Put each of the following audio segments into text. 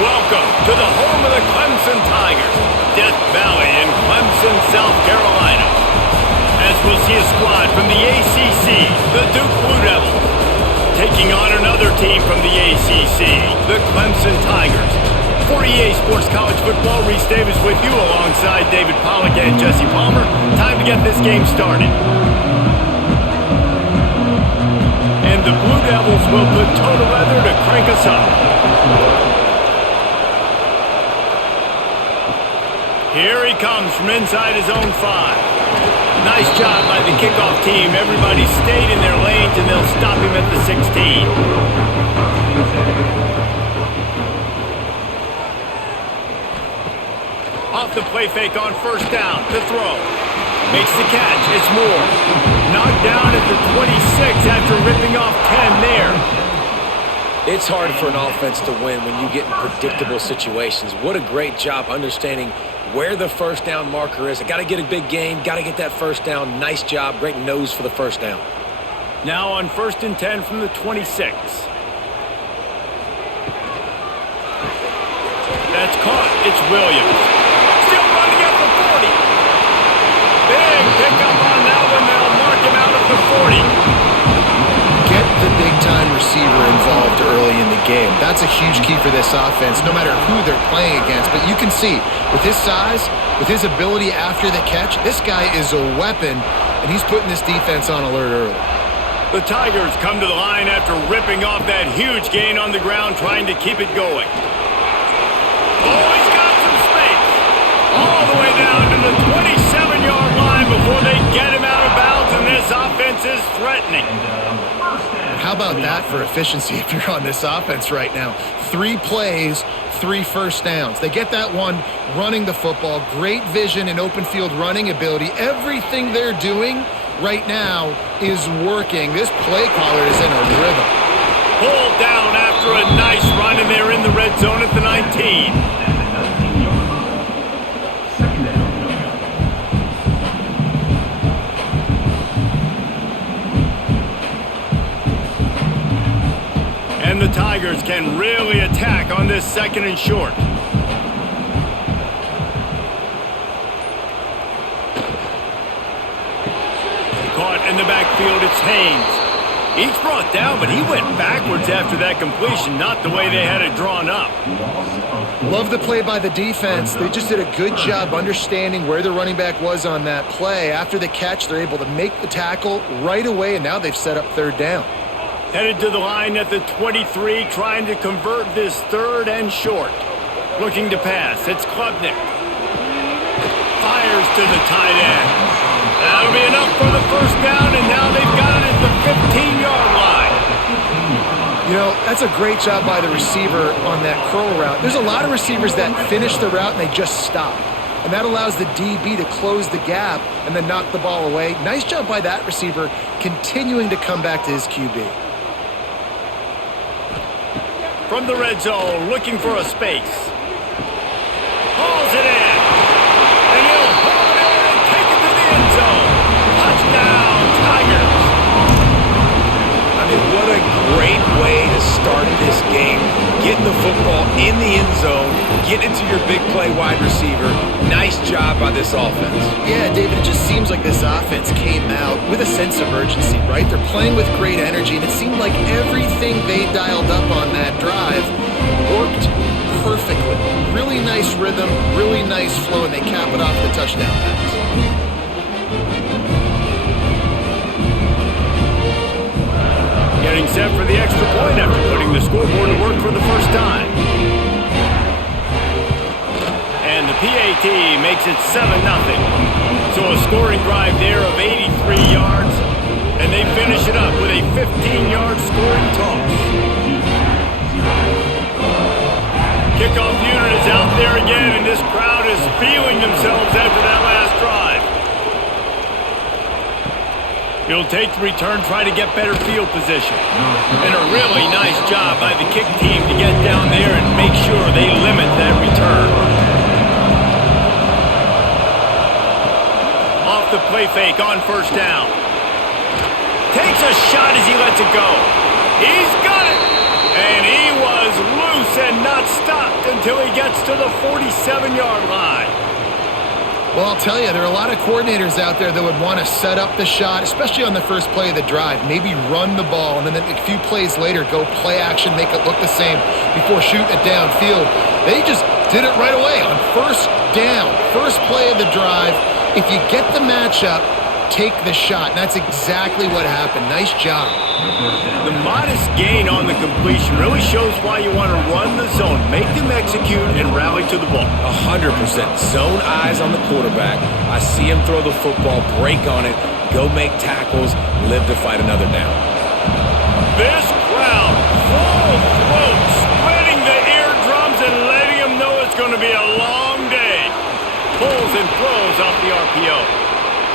Welcome to the home of the Clemson Tigers, Death Valley in Clemson, South Carolina. As we'll see a squad from the ACC, the Duke Blue Devils, taking on another team from the ACC, the Clemson Tigers. For EA Sports College Football, Reese Davis with you alongside David Pollack and Jesse Palmer. Time to get this game started. And the Blue Devils will put total leather to crank us up. Here he comes from inside his own 5. Nice job by the kickoff team. Everybody stayed in their lanes, and they'll stop him at the 16. Off the play fake on first down to throw. Makes the catch. It's Moore. Knocked down at the 26 after ripping off 10 there. It's hard for an offense to win when you get in predictable situations. What a great job understanding where the first down marker is. I got to get a big gain, got to get that first down. Nice job, great nose for the first down. Now on 1st and 10 from the 26. That's caught. It's Williams. Still running up the 40. Big pickup on that one. They'll mark him out at the 40. Get the big-time receiver involved early in the game. That's a huge key for this offense, no matter who they're playing against. But you can see, with his size, with his ability after the catch, this guy is a weapon, and he's putting this defense on alert early. The Tigers come to the line after ripping off that huge gain on the ground, trying to keep it going. Oh, he's got some space. All the way down to the 27-yard line before they get him out of bounds, and this offense is threatening. How about that for efficiency if you're on this offense right now? 3 plays, 3 first downs. They get that one running the football. Great vision and open field running ability. Everything they're doing right now is working. This play caller is in a rhythm. Pulled down after a nice run, and they're in the red zone at the 19. And the Tigers can really attack on this 2nd and short. Caught in the backfield, it's Haynes. He's brought down, but he went backwards after that completion, not the way they had it drawn up. Love the play by the defense. They just did a good job understanding where the running back was on that play. After the catch, they're able to make the tackle right away, and now they've set up 3rd down. Headed to the line at the 23, trying to convert this 3rd and short. Looking to pass. It's Klubnik. Fires to the tight end. That'll be enough for the first down, and now they've got it at the 15-yard line. You know, that's a great job by the receiver on that curl route. There's a lot of receivers that finish the route and they just stop. And that allows the DB to close the gap and then knock the ball away. Nice job by that receiver continuing to come back to his QB. From the red zone, looking for a space. Hauls it in. And he'll haul it in and take it to the end zone. Touchdown, Tigers. I mean, what a great way to start this game. Getting the football in the end zone, getting it to your big play wide receiver. Nice job by this offense. Yeah, David, it just seems like this offense came out with a sense of urgency, right? They're playing with great energy, and it seemed like everything they dialed up on that drive worked perfectly. Really nice rhythm, really nice flow, and they cap it off with a touchdown pass. Getting set for the extra point after putting the scoreboard to work for the first time. And the PAT makes it 7-0. So a scoring drive there of 83 yards, and they finish it up with a 15-yard scoring toss. Kickoff unit is out there again, and this crowd is feeling themselves after that last drive. He'll take the return, try to get better field position. And a really nice job by the kick team to get down there and make sure they limit that return. Off the play fake on first down. Takes a shot as he lets it go. He's got it! And he was loose loose and not stopped until he gets to the 47-yard line. Well, I'll tell you, there are a lot of coordinators out there that would want to set up the shot, especially on the first play of the drive, maybe run the ball, and then a few plays later go play action, make it look the same before shooting it downfield. They just did it right away on first down, first play of the drive. If you get the matchup, take the shot. And that's exactly what happened. Nice job. The modest gain on the completion really shows why you want to run the zone, make them execute, and rally to the ball. 100%. Zone eyes on the quarterback. I see him throw the football, break on it, go make tackles, live to fight another down. This crowd, full throat, spreading the eardrums and letting them know it's going to be a long day. Pulls and throws off the RPO.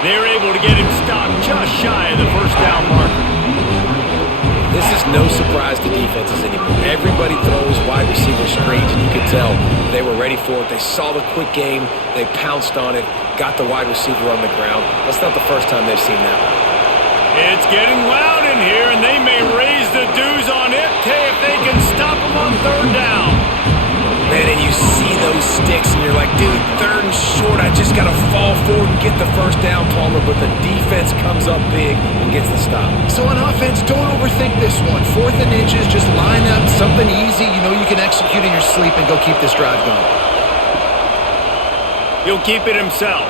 They're able to get him stopped just shy of the first down marker. This is no surprise to defenses anymore. Everybody throws wide receiver screens, and you could tell they were ready for it. They saw the quick game. They pounced on it, got the wide receiver on the ground. That's not the first time they've seen that one. It's getting loud in here, and they may raise the dues on it if they can stop him on third down. Man, and you see those sticks, and you're like, dude, third and short. I just got to fall forward and get the first down, Palmer. But the defense comes up big and gets the stop. So on offense, don't overthink this one. 4th and inches, just line up something easy. You know you can execute in your sleep and go keep this drive going. He'll keep it himself.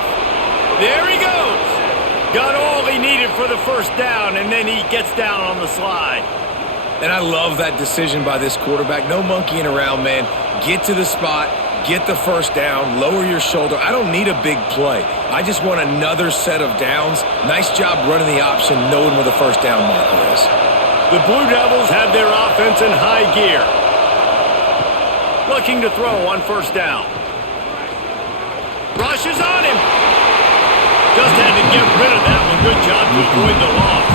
There he goes. Got all he needed for the first down, and then he gets down on the slide. And I love that decision by this quarterback. No monkeying around, man. Get to the spot, get the first down, lower your shoulder. I don't need a big play. I just want another set of downs. Nice job running the option, knowing where the first down marker is. The Blue Devils have their offense in high gear. Looking to throw on first down. Rushes on him. Just had to get rid of that one. Good job to avoid the loss.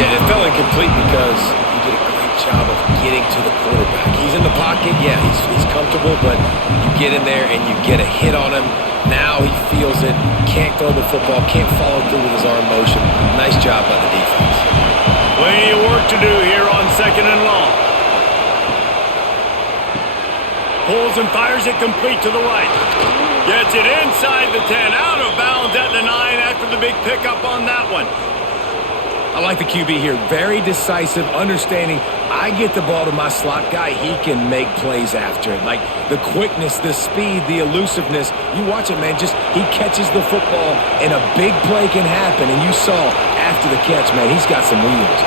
Yeah, it fell incomplete because he did a great job of getting to the quarterback. He's in the pocket. Yeah, he's comfortable, but you get in there and you get a hit on him. Now he feels it. Can't throw the football. Can't follow through with his arm motion. Nice job by the defense. Plenty of work to do here on second and long. Pulls and fires it complete to the right. Gets it inside the 10. Out of bounds at the 9 after the big pickup on that one. I like the QB here. Very decisive, understanding I get the ball to my slot guy, he can make plays after it. Like the quickness, the speed, the elusiveness. You watch it, man. Just he catches the football and a big play can happen. And you saw after the catch, man, he's got some wheels.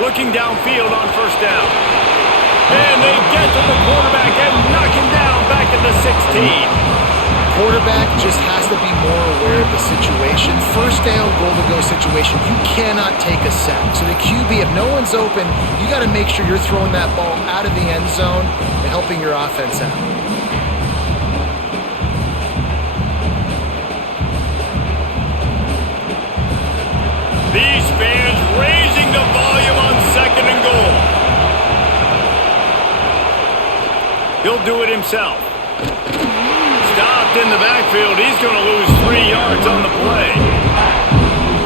Looking downfield on first down. And they get to the quarterback and knock him down back at the 16. Quarterback just has to be more aware of the situation. First down, goal-to-go situation. You cannot take a sack. So the QB, if no one's open, you got to make sure you're throwing that ball out of the end zone and helping your offense out. These fans raising the volume on second and goal. He'll do it himself. Stopped in the backfield. He's going to lose 3 yards on the play.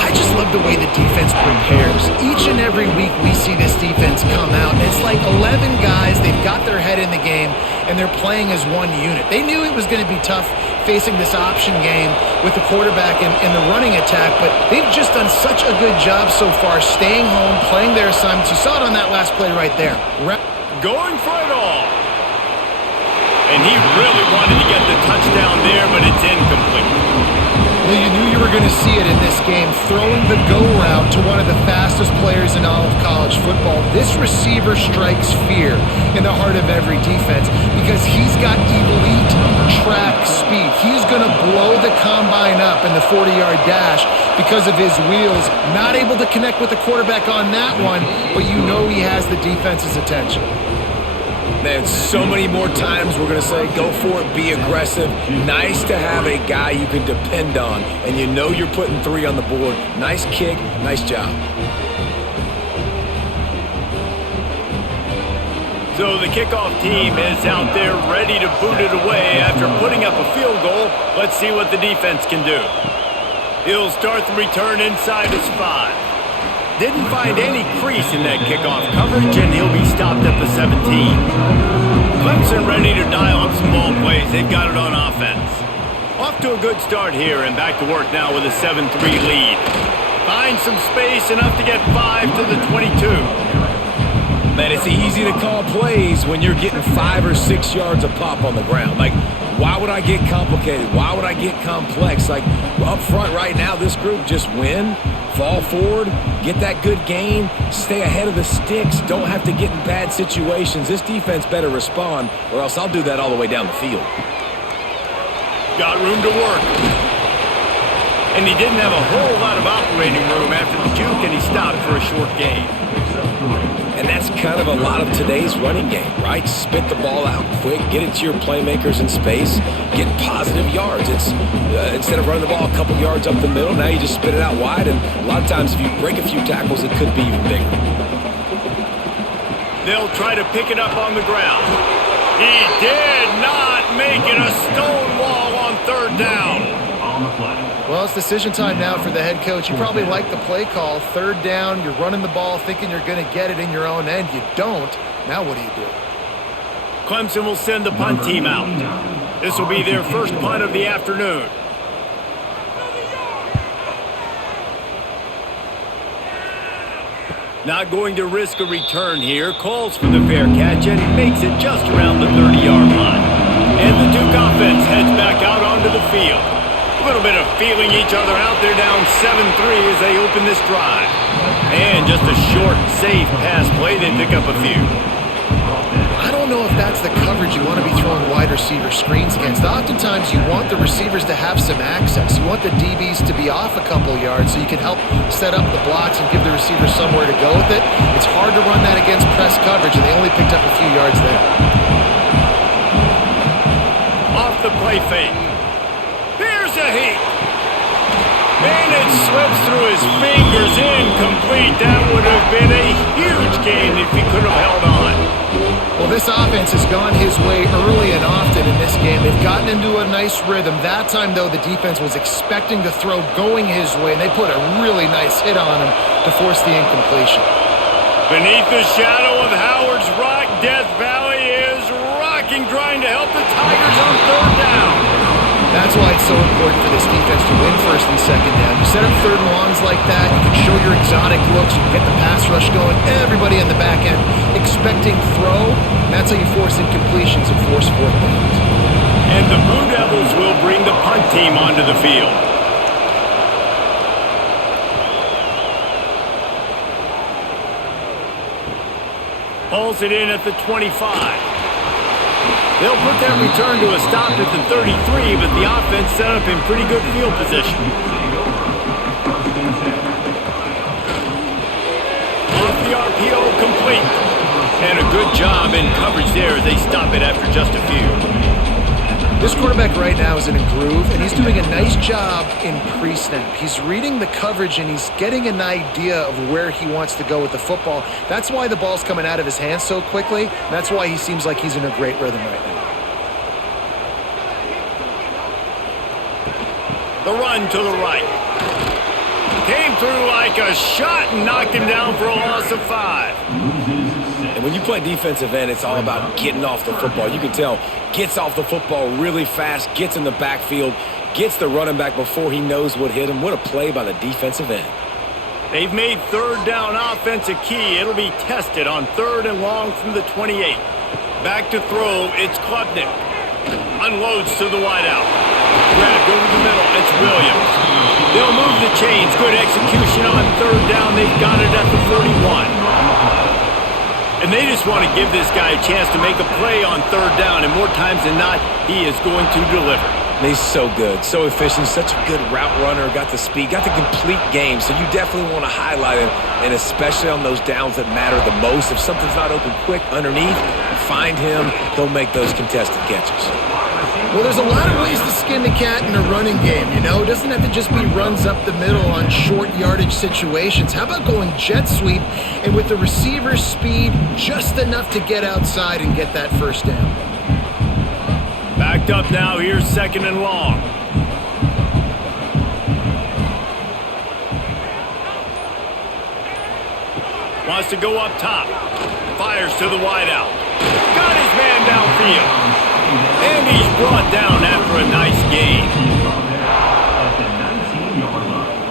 I just love the way the defense prepares. Each and every week we see this defense come out, and it's like 11 guys. They've got their head in the game, and they're playing as one unit. They knew it was going to be tough facing this option game with the quarterback and the running attack, but they've just done such a good job so far staying home, playing their assignments. You saw it on that last play right there. Going for it all. And he really wanted to get the touchdown there, but it's incomplete. Well, you knew you were going to see it in this game, throwing the go route to one of the fastest players in all of college football. This receiver strikes fear in the heart of every defense because he's got elite track speed. He's going to blow the combine up in the 40-yard dash because of his wheels. Not able to connect with the quarterback on that one, but you know he has the defense's attention. Man, so many more times we're going to say, go for it, be aggressive. Nice to have a guy you can depend on, and you know you're putting 3 on the board. Nice kick, nice job. So the kickoff team is out there ready to boot it away after putting up a field goal. Let's see what the defense can do. He'll start the return inside his 5. Didn't find any crease in that kickoff coverage, and he'll be stopped at the 17. Clemson ready to dial up some ball plays. They've got it on offense. Off to a good start here, and back to work now with a 7-3 lead. Find some space, enough to get 5 to the 22. Man, it's easy to call plays when you're getting 5 or 6 yards of pop on the ground. Like, why would I get complicated? Why would I get complex? Like, up front right now, this group just win, fall forward, get that good gain, stay ahead of the sticks, don't have to get in bad situations. This defense better respond, or else I'll do that all the way down the field. Got room to work. And he didn't have a whole lot of operating room after the juke, and he stopped for a short gain. And that's kind of a lot of today's running game, right? Spit the ball out quick, get it to your playmakers in space, get positive yards. It's instead of running the ball a couple yards up the middle, now you just spit it out wide, and a lot of times if you break a few tackles, it could be even bigger. They'll try to pick it up on the ground. He did not make it a stone wall on third down. Well, it's decision time now for the head coach. You probably like the play call. Third down, you're running the ball thinking you're going to get it in your own end. You don't. Now what do you do? Clemson will send the punt team out. This will be their first punt of the afternoon. Not going to risk a return here. Calls for the fair catch and makes it just around the 30-yard line. And the Duke offense heads back out onto the field. A little bit of feeling each other out. They're down 7-3 as they open this drive. And just a short, safe pass play. They pick up a few. I don't know if that's the coverage you want to be throwing wide receiver screens against. Oftentimes, you want the receivers to have some access. You want the DBs to be off a couple yards so you can help set up the blocks and give the receivers somewhere to go with it. It's hard to run that against press coverage, and they only picked up a few yards there. Off the play fake. Here's a heat. And it slips through his fingers, incomplete. That would have been a huge gain if he could have held on. Well, this offense has gone his way early and often in this game. They've gotten into a nice rhythm. That time, though, the defense was expecting the throw going his way, and they put a really nice hit on him to force the incompletion. Beneath the shadow of Howard's Rock, Death Valley is rocking, trying to help the Tigers on third down. That's why it's so important for this defense to win first and second down. You set up third and longs like that, you can show your exotic looks, you can get the pass rush going, everybody in the back end expecting throw, and that's how you force incompletions and force fourth downs. And the Blue Devils will bring the punt team onto the field. Pulls it in at the 25. They'll put that return to a stop at the 33, but the offense set up in pretty good field position. Off the RPO, complete. And a good job in coverage there as they stop it after just a few. This quarterback right now is in a groove, and he's doing a nice job in pre-snap. He's reading the coverage, and he's getting an idea of where he wants to go with the football. That's why the ball's coming out of his hands so quickly, and that's why he seems like he's in a great rhythm right now. The run to the right. Came through like a shot and knocked him down for a loss of 5. And when you play defensive end, it's all about getting off the football. You can tell, gets off the football really fast, gets in the backfield, gets the running back before he knows what hit him. What a play by the defensive end. They've made third down offense a key. It'll be tested on third and long from the 28. Back to throw, it's Klubnik. Unloads to the wideout. Grabbed over the middle, it's Williams. They'll move the chains. Good execution on third down. They've got it at the 41. And they just want to give this guy a chance to make a play on third down, and more times than not, he is going to deliver. He's so good, so efficient, such a good route runner, got the speed, got the complete game, so you definitely want to highlight him, and especially on those downs that matter the most. If something's not open quick underneath, find him, he'll make those contested catches. Well, there's a lot of ways to skin the cat in a running game, you know? It doesn't have to just be runs up the middle on short yardage situations. How about going jet sweep and with the receiver's speed, just enough to get outside and get that first down? Backed up now, here's second and long. Wants to go up top. Fires to the wideout. Got his man downfield. And he's brought down after a nice gain. At the 19-yard line.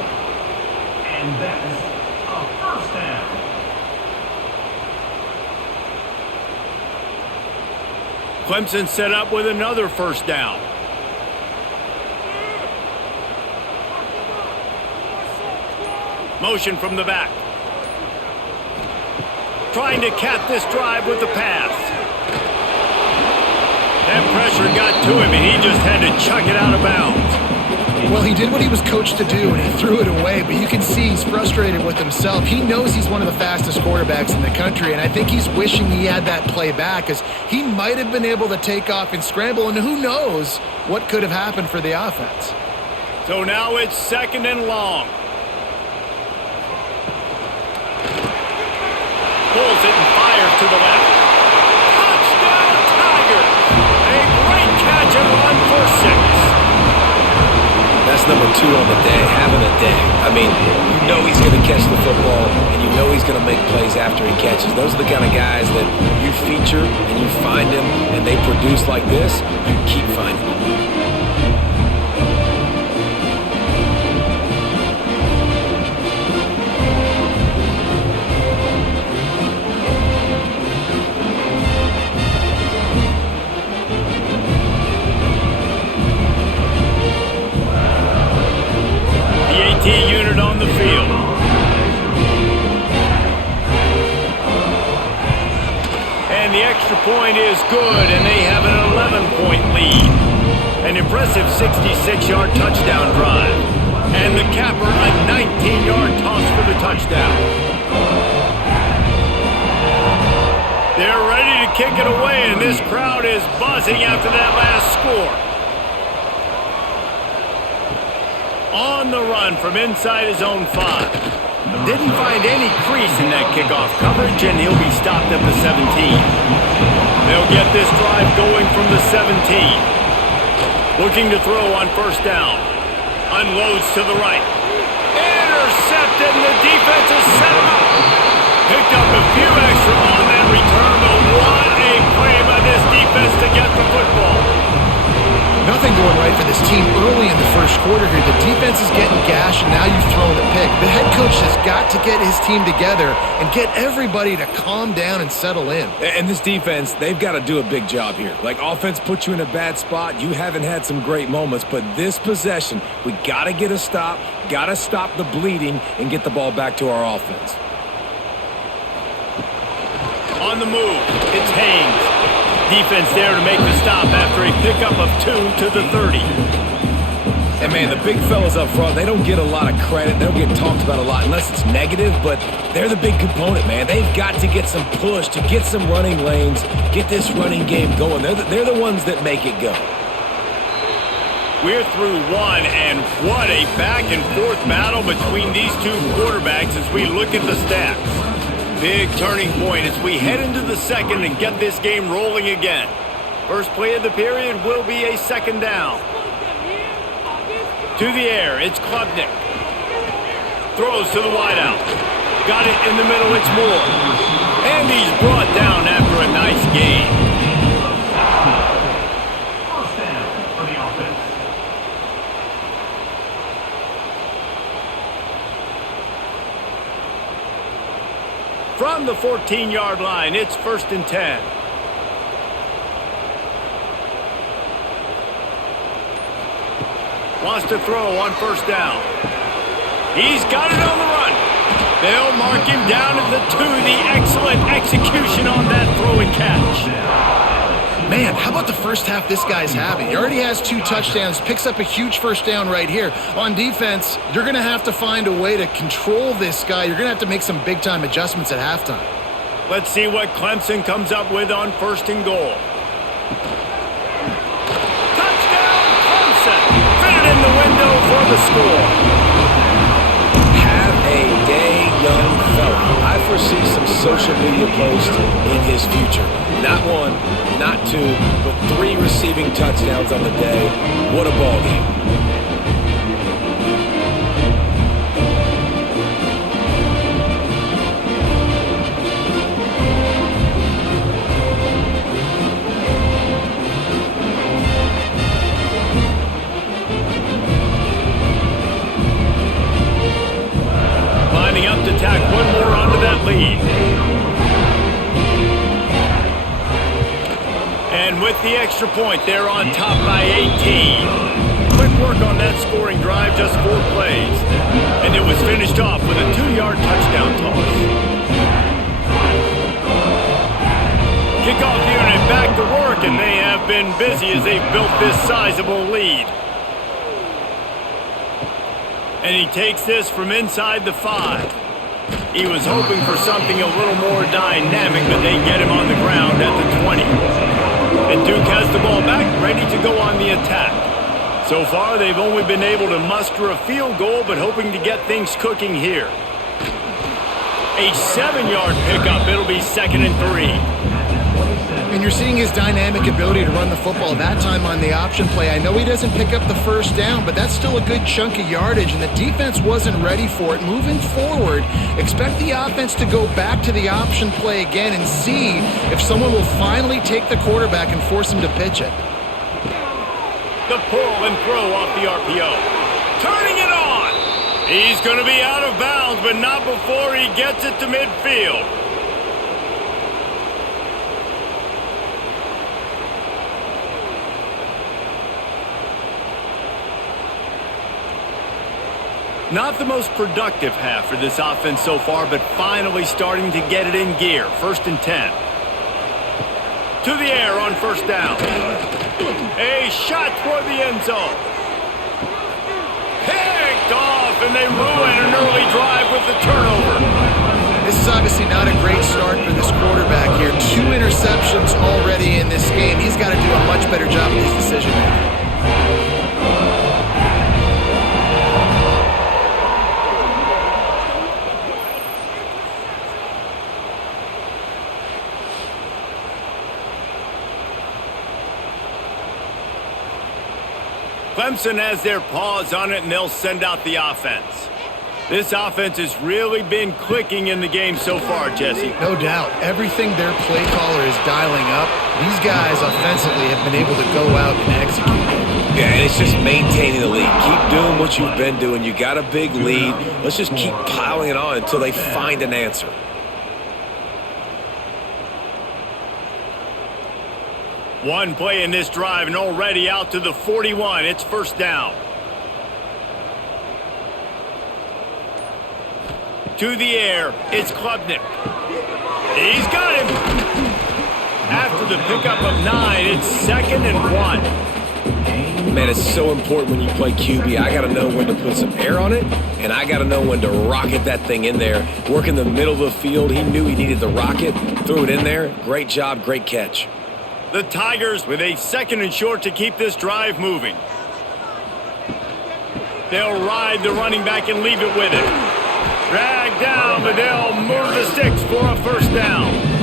And that's a first down. Clemson set up with another first down. Motion from the back. Trying to cap this drive with the pass. That pressure got to him, and he just had to chuck it out of bounds. Well, he did what he was coached to do, and he threw it away, but you can see he's frustrated with himself. He knows he's one of the fastest quarterbacks in the country, and I think he's wishing he had that play back, because he might have been able to take off and scramble, and who knows what could have happened for the offense. So now it's 2nd and long. Pulls it and fires to the left. Touchdown, Tigers! A great catch and run for 6. That's number 2 on the day, having a day. I mean, you know he's going to catch the football, and you know he's going to make plays after he catches. Those are the kind of guys that you feature and you find them, and they produce like this, you keep finding them. Unit on the field. And the extra point is good, and they have an 11-point lead. An impressive 66-yard touchdown drive. And the capper, a 19-yard toss for the touchdown. They're ready to kick it away, and this crowd is buzzing after that last score. On the run from inside his own 5. Didn't find any crease in that kickoff coverage, and he'll be stopped at the 17. They'll get this drive going from the 17. Looking to throw on first down. Unloads to the right. Intercepted, and the defense is set him up. Picked up a few extra on that return, but what a play by this defense to get the football. Nothing going right for this team early in the first quarter here. The defense is getting gashed, and now you've thrown a pick. The head coach has got to get his team together and get everybody to calm down and settle in. And this defense, they've got to do a big job here. Like, offense puts you in a bad spot. You haven't had some great moments, but this possession, we got to get a stop, got to stop the bleeding, and get the ball back to our offense. On the move, it's Haynes. Defense there to make the stop after a pickup of 2 to the 30. And, man, the big fellas up front, they don't get a lot of credit. They don't get talked about a lot unless it's negative, but they're the big component, man. They've got to get some push, to get some running lanes, get this running game going. They're the ones that make it go. We're through 1, and what a back-and-forth battle between these two quarterbacks as we look at the stats. Big turning point as we head into the second and get this game rolling again. First play of the period will be a 2nd down. To the air, it's Klubnik. Throws to the wideout. Got it in the middle, it's Moore. And he's brought down after a nice gain. First down for the offense. From the 14-yard line, it's 1st and 10. Wants to throw on first down. He's got it on the run. They'll mark him down at the 2. The excellent execution on that throw and catch. Man, how about the first half this guy's having? He already has 2 touchdowns, picks up a huge first down right here. On defense, you're going to have to find a way to control this guy. You're going to have to make some big-time adjustments at halftime. Let's see what Clemson comes up with on 1st and goal. Touchdown, Clemson! Fitted in the window for the score. Have a day, young fella. I foresee some social media posts in his future. Not 1, not 2, but 3 receiving touchdowns on the day. What a ball game. Clemson with the extra point. They're on top by 18. Quick work on that scoring drive, just 4 plays. And it was finished off with a 2-yard touchdown toss. Kickoff unit back to work, and they have been busy as they've built this sizable lead. And he takes this from inside the 5. He was hoping for something a little more dynamic, but they get him on the ground at the 20. And Duke has the ball back, ready to go on the attack. So far, they've only been able to muster a field goal, but hoping to get things cooking here. A 7-yard pickup. It'll be 2nd and 3. And you're seeing his dynamic ability to run the football, that time on the option play. I know he doesn't pick up the first down, but that's still a good chunk of yardage, and the defense wasn't ready for it. Moving forward, expect the offense to go back to the option play again and see if someone will finally take the quarterback and force him to pitch it. The pull and throw off the RPO. Turning it on! He's going to be out of bounds, but not before he gets it to midfield. Not the most productive half for this offense so far, but finally starting to get it in gear. 1st and 10. To the air on 1st down. A shot toward the end zone. Picked off, and they ruin an early drive with the turnover. This is obviously not a great start for this quarterback here. 2 interceptions already in this game. He's got to do a much better job with his decision making. Clemson has their paws on it, and they'll send out the offense. This offense has really been clicking in the game so far, Jesse. No doubt. Everything their play caller is dialing up, these guys offensively have been able to go out and execute. Yeah, and it's just maintaining the lead. Keep doing what you've been doing. You got a big lead. Let's just keep piling it on until they find an answer. One play in this drive and already out to the 41. It's 1st down. To the air, it's Klubnik. He's got him. After the pickup of 9, it's 2nd and 1. Man, it's so important when you play QB. I got to know when to put some air on it, and I got to know when to rocket that thing in there. Work in the middle of the field. He knew he needed the rocket. Threw it in there. Great job, great catch. The Tigers with a 2nd and short to keep this drive moving. They'll ride the running back and leave it with him. Dragged down, but they'll move the sticks for a 1st down.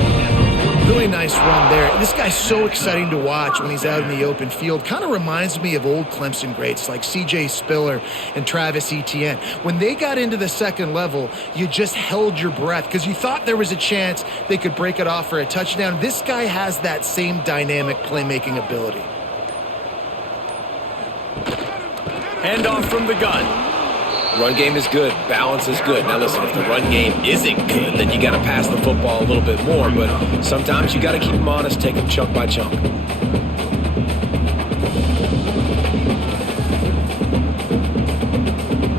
Really nice run there. This guy's so exciting to watch when he's out in the open field. Kind of reminds me of old Clemson greats like C.J. Spiller and Travis Etienne. When they got into the 2nd level, you just held your breath because you thought there was a chance they could break it off for a touchdown. This guy has that same dynamic playmaking ability. Handoff from the gun. Run game is good. Balance is good. Now listen, if the run game isn't good, then you got to pass the football a little bit more. But sometimes you got to keep them honest, take them chunk by chunk.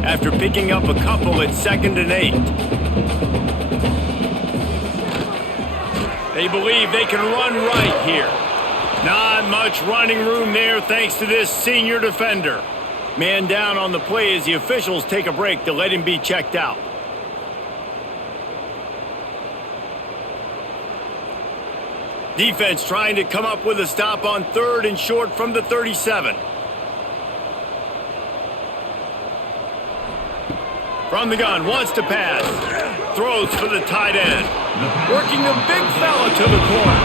After picking up a couple, it's 2nd and 8. They believe they can run right here. Not much running room there thanks to this senior defender. Man down on the play as the officials take a break to let him be checked out. Defense trying to come up with a stop on 3rd and short from the 37. From the gun, wants to pass. Throws for the tight end. Working the big fella to the corner.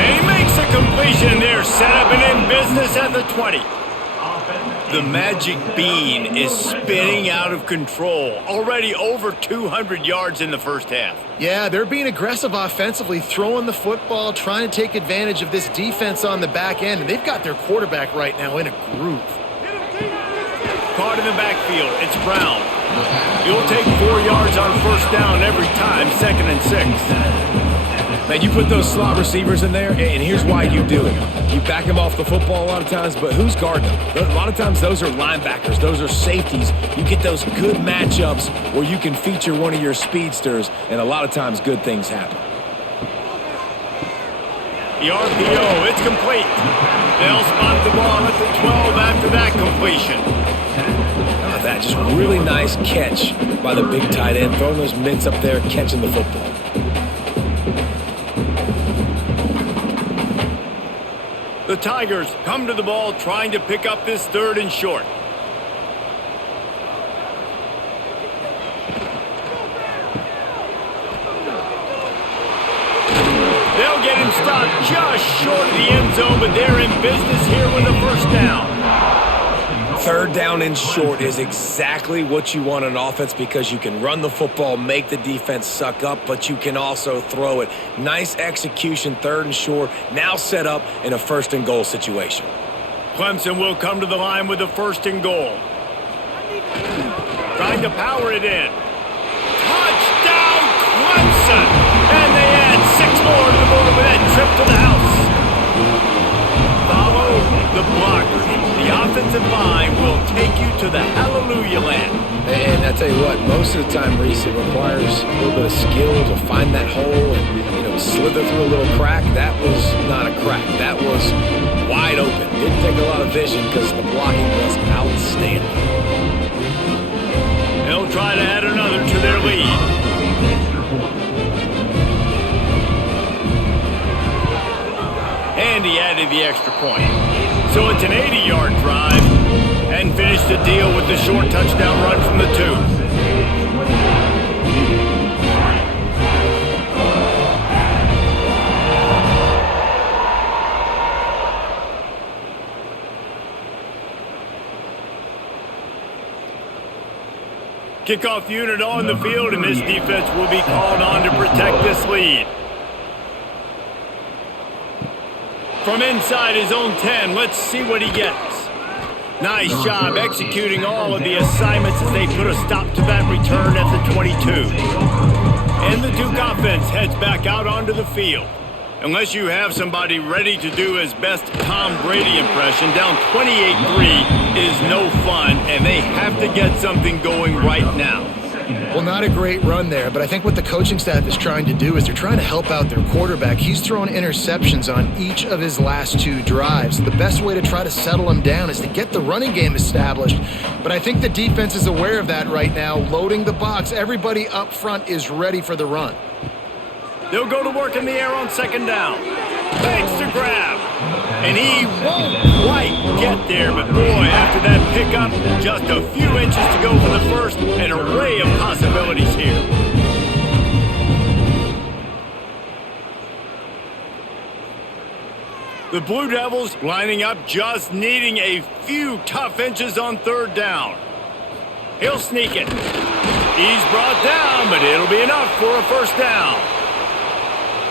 And he makes a completion there, set up and in business at the 20. The magic bean is spinning out of control. Already over 200 yards in the 1st half. Yeah, they're being aggressive offensively, throwing the football, trying to take advantage of this defense on the back end. And they've got their quarterback right now in a groove. Caught in the backfield, it's Brown. He'll take 4 yards on 1st down every time, 2nd and 6. Now, you put those slot receivers in there, and here's why you do it. You back them off the football a lot of times, but who's guarding them? A lot of times those are linebackers. Those are safeties. You get those good matchups where you can feature one of your speedsters, and a lot of times good things happen. The RPO, it's complete. They'll spot the ball at the 12 after that completion. That just really nice catch by the big tight end, throwing those mitts up there, catching the football. The Tigers come to the ball trying to pick up this 3rd and short. They'll get him stopped just short of the end zone, but they're in business here with the 1st down. 3rd down and short is exactly what you want on offense because you can run the football, make the defense suck up, but you can also throw it. Nice execution, 3rd and short, now set up in a 1st and goal situation. Clemson will come to the line with a 1st and goal. Trying to power it in. Touchdown, Clemson! And they add 6 more to the board with that trip to the house. Follow the blockers. The offensive line will take you to the hallelujah land. And I tell you what, most of the time, Reese, it requires a little bit of skill to find that hole and, slither through a little crack. That was not a crack. That was wide open. Didn't take a lot of vision because the blocking was outstanding. They'll try to add another to their lead. And he added the extra point. So it's an 80-yard drive and finished the deal with the short touchdown run from the 2. Kickoff unit on the field, and this defense will be called on to protect this lead. From inside his own 10, let's see what he gets. Nice job executing all of the assignments as they put a stop to that return at the 22. And the Duke offense heads back out onto the field. Unless you have somebody ready to do his best Tom Brady impression, down 28-3 is no fun, and they have to get something going right now. Well, not a great run there, but I think what the coaching staff is trying to do is they're trying to help out their quarterback. He's thrown interceptions on each of his last 2 drives. The best way to try to settle him down is to get the running game established. But I think the defense is aware of that right now, loading the box. Everybody up front is ready for the run. They'll go to work in the air on 2nd down. Thanks to grab. And he won't quite get there, but boy, after that pickup, just a few inches to go for the first. An array of possibilities here. The Blue Devils lining up, just needing a few tough inches on 3rd down. He'll sneak it. He's brought down, but it'll be enough for a 1st down.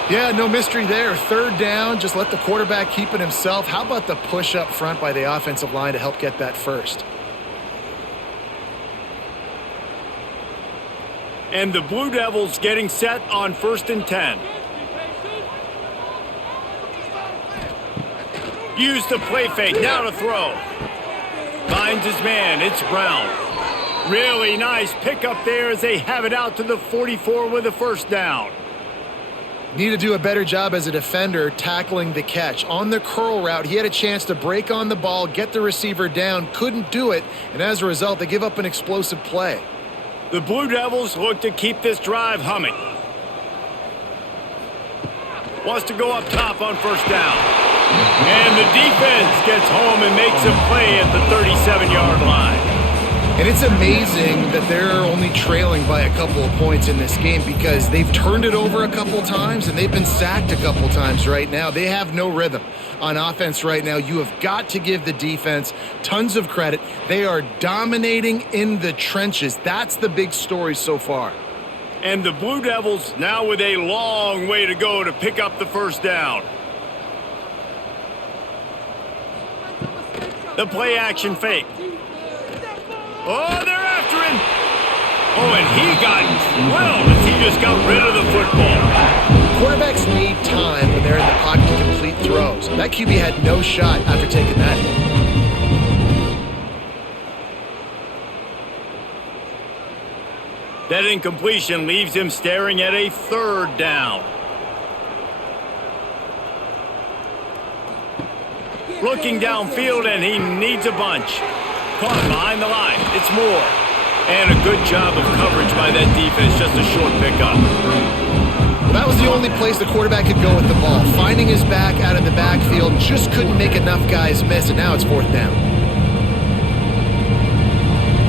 Yeah, no mystery there. 3rd down, just let the quarterback keep it himself. How about the push up front by the offensive line to help get that first? And the Blue Devils getting set on 1st and 10. Use the play fake, now to throw. Finds his man, it's Brown. Really nice pickup there as they have it out to the 44 with a 1st down. Need to do a better job as a defender tackling the catch. On the curl route, he had a chance to break on the ball, get the receiver down, couldn't do it, and as a result, they give up an explosive play. The Blue Devils look to keep this drive humming. Wants to go up top on 1st down. And the defense gets home and makes a play at the 37-yard line. And it's amazing that they're only trailing by a couple of points in this game because they've turned it over a couple times and they've been sacked a couple times right now. They have no rhythm on offense right now. You have got to give the defense tons of credit. They are dominating in the trenches. That's the big story so far. And the Blue Devils now with a long way to go to pick up the 1st down. The play action fake. Oh, they're after him. Oh, and he got well as he just got rid of the football. Quarterbacks need time when they're in the pocket to complete throws. That QB had no shot after taking that hit. That incompletion leaves him staring at a third down. Looking downfield, and he needs a bunch. Caught behind the line. It's Moore. And a good job of coverage by that defense. Just a short pickup. Well, that was the only place the quarterback could go with the ball. Finding his back out of the backfield, just couldn't make enough guys miss, and now it's fourth down.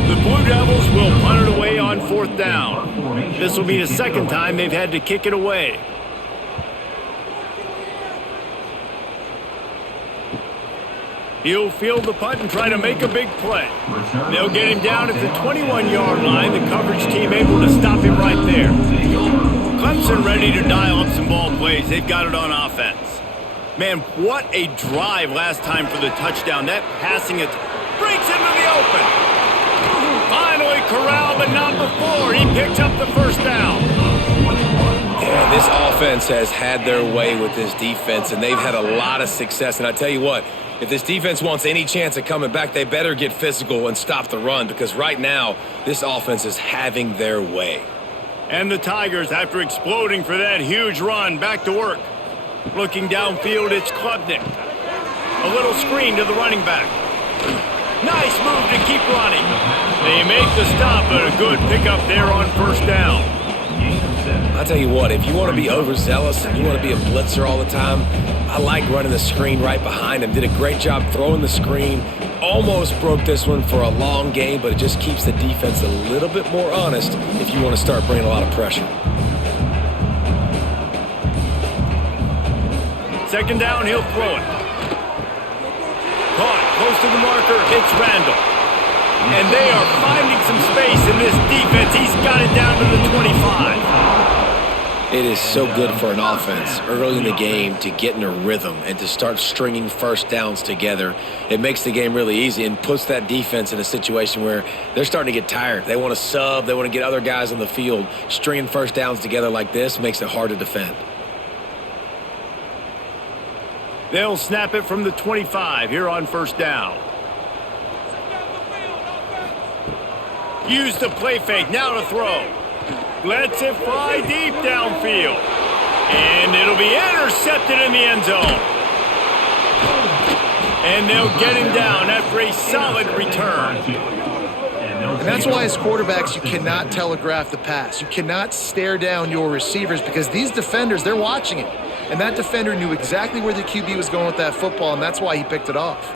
The Blue Devils will punt it away on fourth down. This will be the second time they've had to kick it away. He'll field the punt and try to make a big play. They'll get him down at the 21-yard line. The coverage team able to stop him right there. Clemson ready to dial up some ball plays. They've got it on offense. Man, what a drive last time for the touchdown. That passing it breaks into the open. Finally corralled, but not before. He picks up the first down. Yeah, this offense has had their way with this defense, and they've had a lot of success. And I tell you what, if this defense wants any chance of coming back, they better get physical and stop the run, because right now, this offense is having their way. And the Tigers, after exploding for that huge run, back to work. Looking downfield, it's Klubnik. A little screen to the running back. Nice move to keep running. They make the stop, but a good pickup there on first down. I'll tell you what, if you want to be overzealous and you want to be a blitzer all the time, I like running the screen right behind him. Did a great job throwing the screen. Almost broke this one for a long game, but it just keeps the defense a little bit more honest if you want to start bringing a lot of pressure. Second down, he'll throw it. Caught close to the marker, it's Randall. And they are finding some space in this defense. He's got it down to the 25. It is so good for an offense early in the game to get in a rhythm and to start stringing first downs together. It makes the game really easy and puts that defense in a situation where they're starting to get tired. They want to sub. They want to get other guys on the field. Stringing first downs together like this makes it hard to defend. They'll snap it from the 25 here on first down. Use the play fake, now to throw. Lets it fly deep downfield. And it'll be intercepted in the end zone. And they'll get him down after a solid return. And that's why as quarterbacks, you cannot telegraph the pass. You cannot stare down your receivers, because these defenders, they're watching it. And that defender knew exactly where the QB was going with that football, and that's why he picked it off.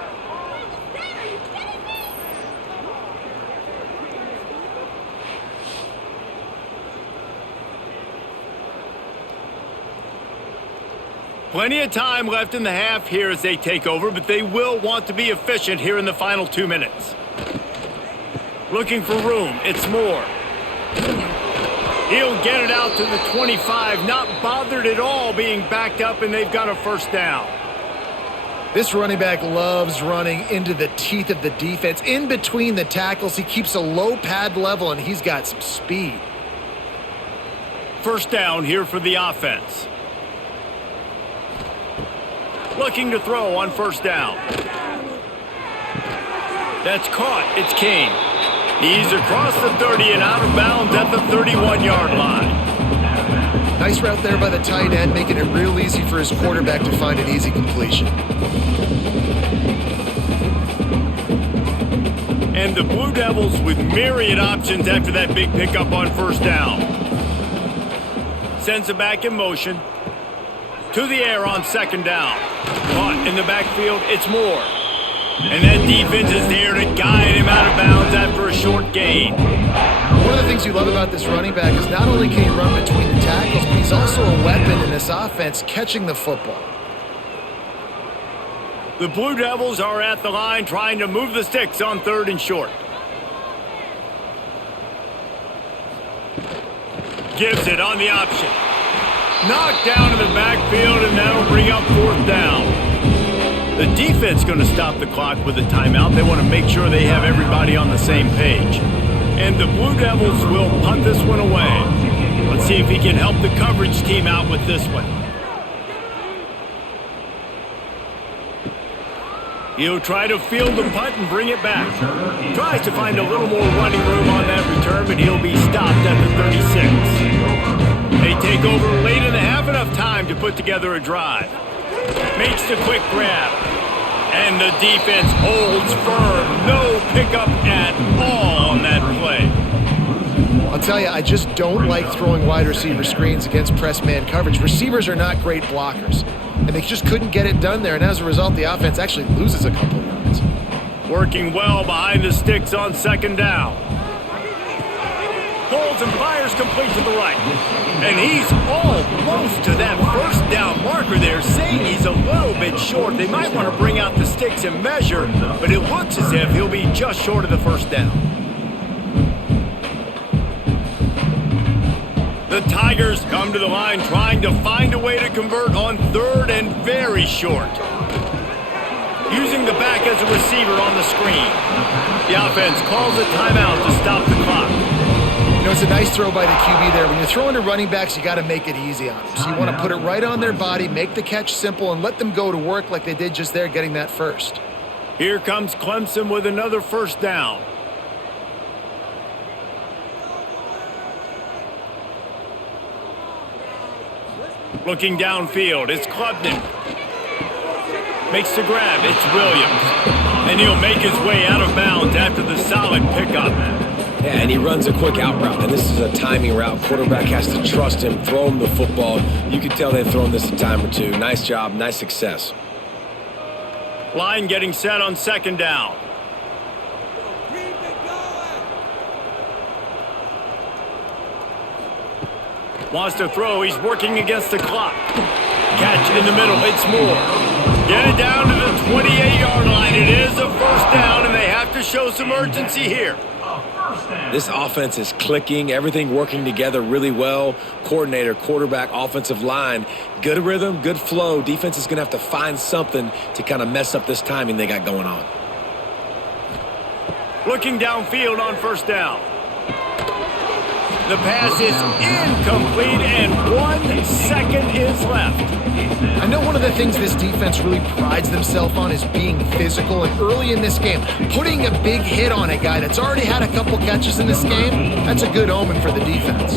Plenty of time left in the half here as they take over, but they will want to be efficient here in the final 2 minutes. Looking for room, it's Moore. He'll get it out to the 25, not bothered at all being backed up, and they've got a first down. This running back loves running into the teeth of the defense. In between the tackles, he keeps a low pad level, and he's got some speed. First down here for the offense. Looking to throw on first down. That's caught. It's King. He's across the 30 and out of bounds at the 31-yard line. Nice route there by the tight end, making it real easy for his quarterback to find an easy completion. And the Blue Devils with myriad options after that big pickup on first down. Sends it back in motion. To the air on second down. Caught in the backfield, it's Moore. And that defense is there to guide him out of bounds after a short gain. One of the things you love about this running back is not only can he run between the tackles, but he's also a weapon in this offense, catching the football. The Blue Devils are at the line trying to move the sticks on third and short. Gives it on the option. Knocked down in the backfield, and that'll bring up fourth down. The defense going to stop the clock with a timeout. They want to make sure they have everybody on the same page. And the Blue Devils will punt this one away. Let's see if he can help the coverage team out with this one. He'll try to field the punt and bring it back. Tries to find a little more running room on that return, but he'll be stopped at the 36. They take over late in the half, enough time to put together a drive. Makes the quick grab. And the defense holds firm. No pickup at all on that play. I'll tell you, I just don't like throwing wide receiver screens against press man coverage. Receivers are not great blockers, and they just couldn't get it done there, and as a result, the offense actually loses a couple of yards. Working well behind the sticks on second down. Pulls and fires complete to the right. And he's almost to that first down marker there, saying he's a little bit short. They might want to bring out the sticks and measure, but it looks as if he'll be just short of the first down. The Tigers come to the line trying to find a way to convert on third and very short. Using the back as a receiver on the screen. The offense calls a timeout to stop the clock. You know, it's a nice throw by the QB there. When you're throwing to running backs, you got to make it easy on them. So you want to put it right on their body, make the catch simple, and let them go to work like they did just there, getting that first. Here comes Clemson with another first down. Looking downfield, it's Klubnik. Makes the grab, it's Williams. And he'll make his way out of bounds after the solid pickup. Yeah, and he runs a quick out route, and this is a timing route. Quarterback has to trust him, throw him the football. You can tell they've thrown this a time or two. Nice job, nice success. Line getting set on second down. Wants to throw, he's working against the clock. Catch in the middle, it's Moore. Get it down to the 28-yard line. It is a first down, and they have to show some urgency here. This offense is clicking, everything working together really well. Coordinator, quarterback, offensive line, good rhythm, good flow. Defense is going to have to find something to kind of mess up this timing they got going on. Looking downfield on first down. The pass is incomplete, and 1 second is left. I know one of the things this defense really prides themselves on is being physical, and early in this game, putting a big hit on a guy that's already had a couple catches in this game, that's a good omen for the defense.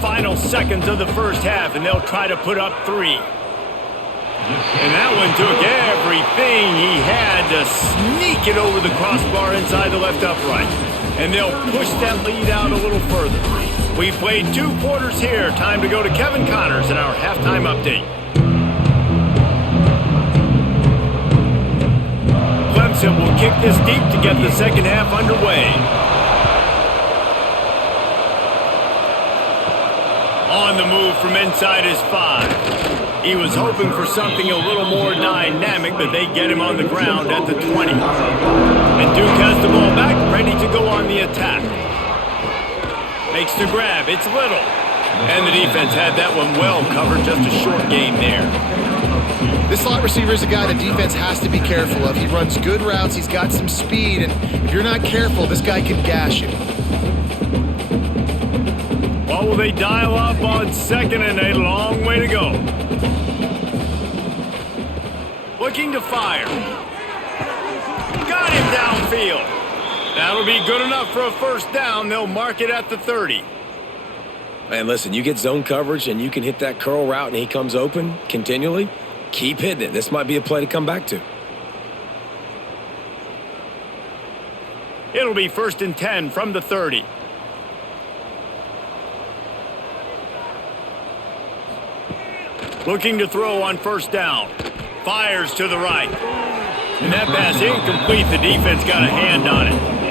Final seconds of the first half, and they'll try to put up 3. And that one took everything he had to sneak it over the crossbar inside the left upright. And they'll push that lead out a little further. We've played 2 quarters here. Time to go to Kevin Connors in our halftime update. Clemson will kick this deep to get the second half underway. On the move from inside his 5. He was hoping for something a little more dynamic, but they get him on the ground at the 20. And Duke has the ball back, ready to go on the attack. Makes the grab, it's Little. And the defense had that one well covered, just a short gain there. This slot receiver is a guy the defense has to be careful of. He runs good routes, he's got some speed, and if you're not careful, this guy can gash you. Well, will they dial up on second, and a long way to go. Looking to fire. Got him downfield. That'll be good enough for a first down. They'll mark it at the 30. And listen, you get zone coverage and you can hit that curl route and he comes open continually, keep hitting it. This might be a play to come back to. It'll be 1st and 10 from the 30. Looking to throw on first down. Fires to the right. And that pass incomplete. The defense got a hand on it.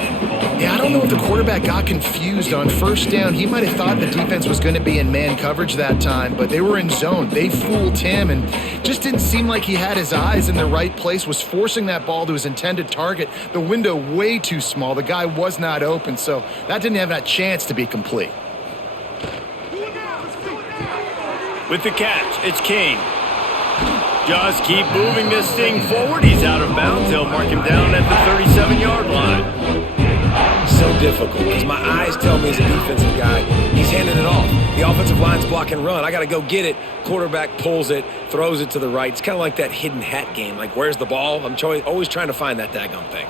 Yeah, I don't know if the quarterback got confused on first down. He might have thought the defense was going to be in man coverage that time, but they were in zone. They fooled him and just didn't seem like he had his eyes in the right place, was forcing that ball to his intended target. The window way too small. The guy was not open, so that didn't have that chance to be complete. With the catch, it's King. Just keep moving this thing forward. He's out of bounds. They'll mark him down at the 37-yard line. so difficult because my eyes tell me as a defensive guy, he's handing it off. The offensive line's block and run. I got to go get it. Quarterback pulls it, throws it to the right. It's kind of like that hidden hat game. Like, where's the ball? I'm always trying to find that daggone thing.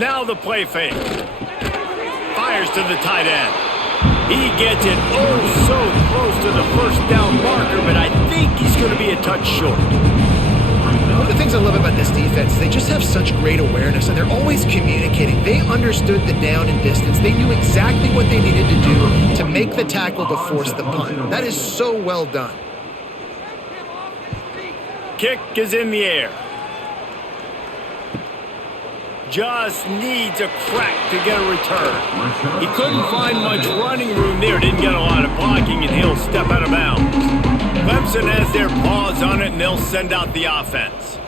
Now the play fake. Fires to the tight end. He gets it oh so close to the first down marker, but I think he's going to be a touch short. One of the things I love about this defense is they just have such great awareness, and they're always communicating. They understood the down and distance. They knew exactly what they needed to do to make the tackle to force the punt. That is so well done. Kick is in the air. Just needs a crack to get a return. He couldn't find much running room there. Didn't get a lot of blocking, and he'll step out of bounds. Clemson has their paws on it, and they'll send out the offense.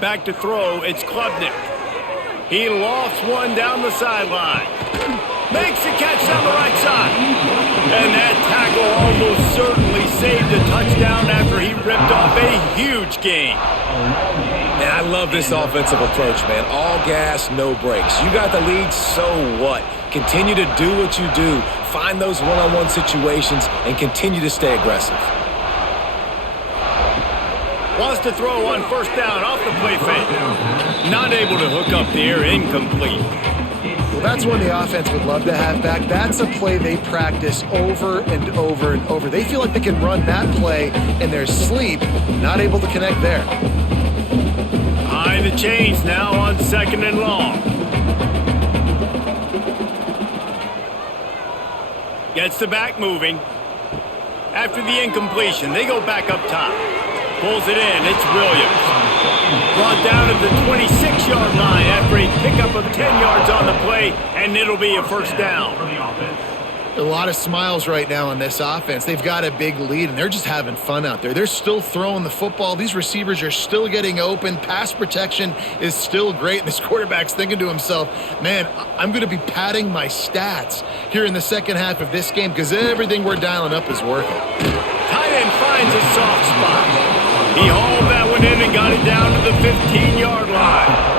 Back to throw, it's Klubnik. He lofts one down the sideline. Makes the catch down the right side. And that tackle almost certainly saved a touchdown after he ripped off a huge gain. Man, I love this offensive approach, man. All gas, no brakes. You got the lead, so what? Continue to do what you do. Find those one-on-one situations and continue to stay aggressive. Wants to throw on first down off the play fake. Not able to hook up there, incomplete. Well, that's one the offense would love to have back. That's a play they practice over and over and over. They feel like they can run that play in their sleep, not able to connect there. Behind the chains now on second and long. Gets the back moving. After the incompletion, they go back up top. Pulls it in, it's Williams. Brought down at the 26-yard line after a pickup of 10 yards on the play, and it'll be a first down. A lot of smiles right now on this offense. They've got a big lead, and they're just having fun out there. They're still throwing the football. These receivers are still getting open. Pass protection is still great. And this quarterback's thinking to himself, man, I'm going to be padding my stats here in the second half of this game because everything we're dialing up is working. Tight end finds a soft spot. He hauled that one in and got it down to the 15-yard line.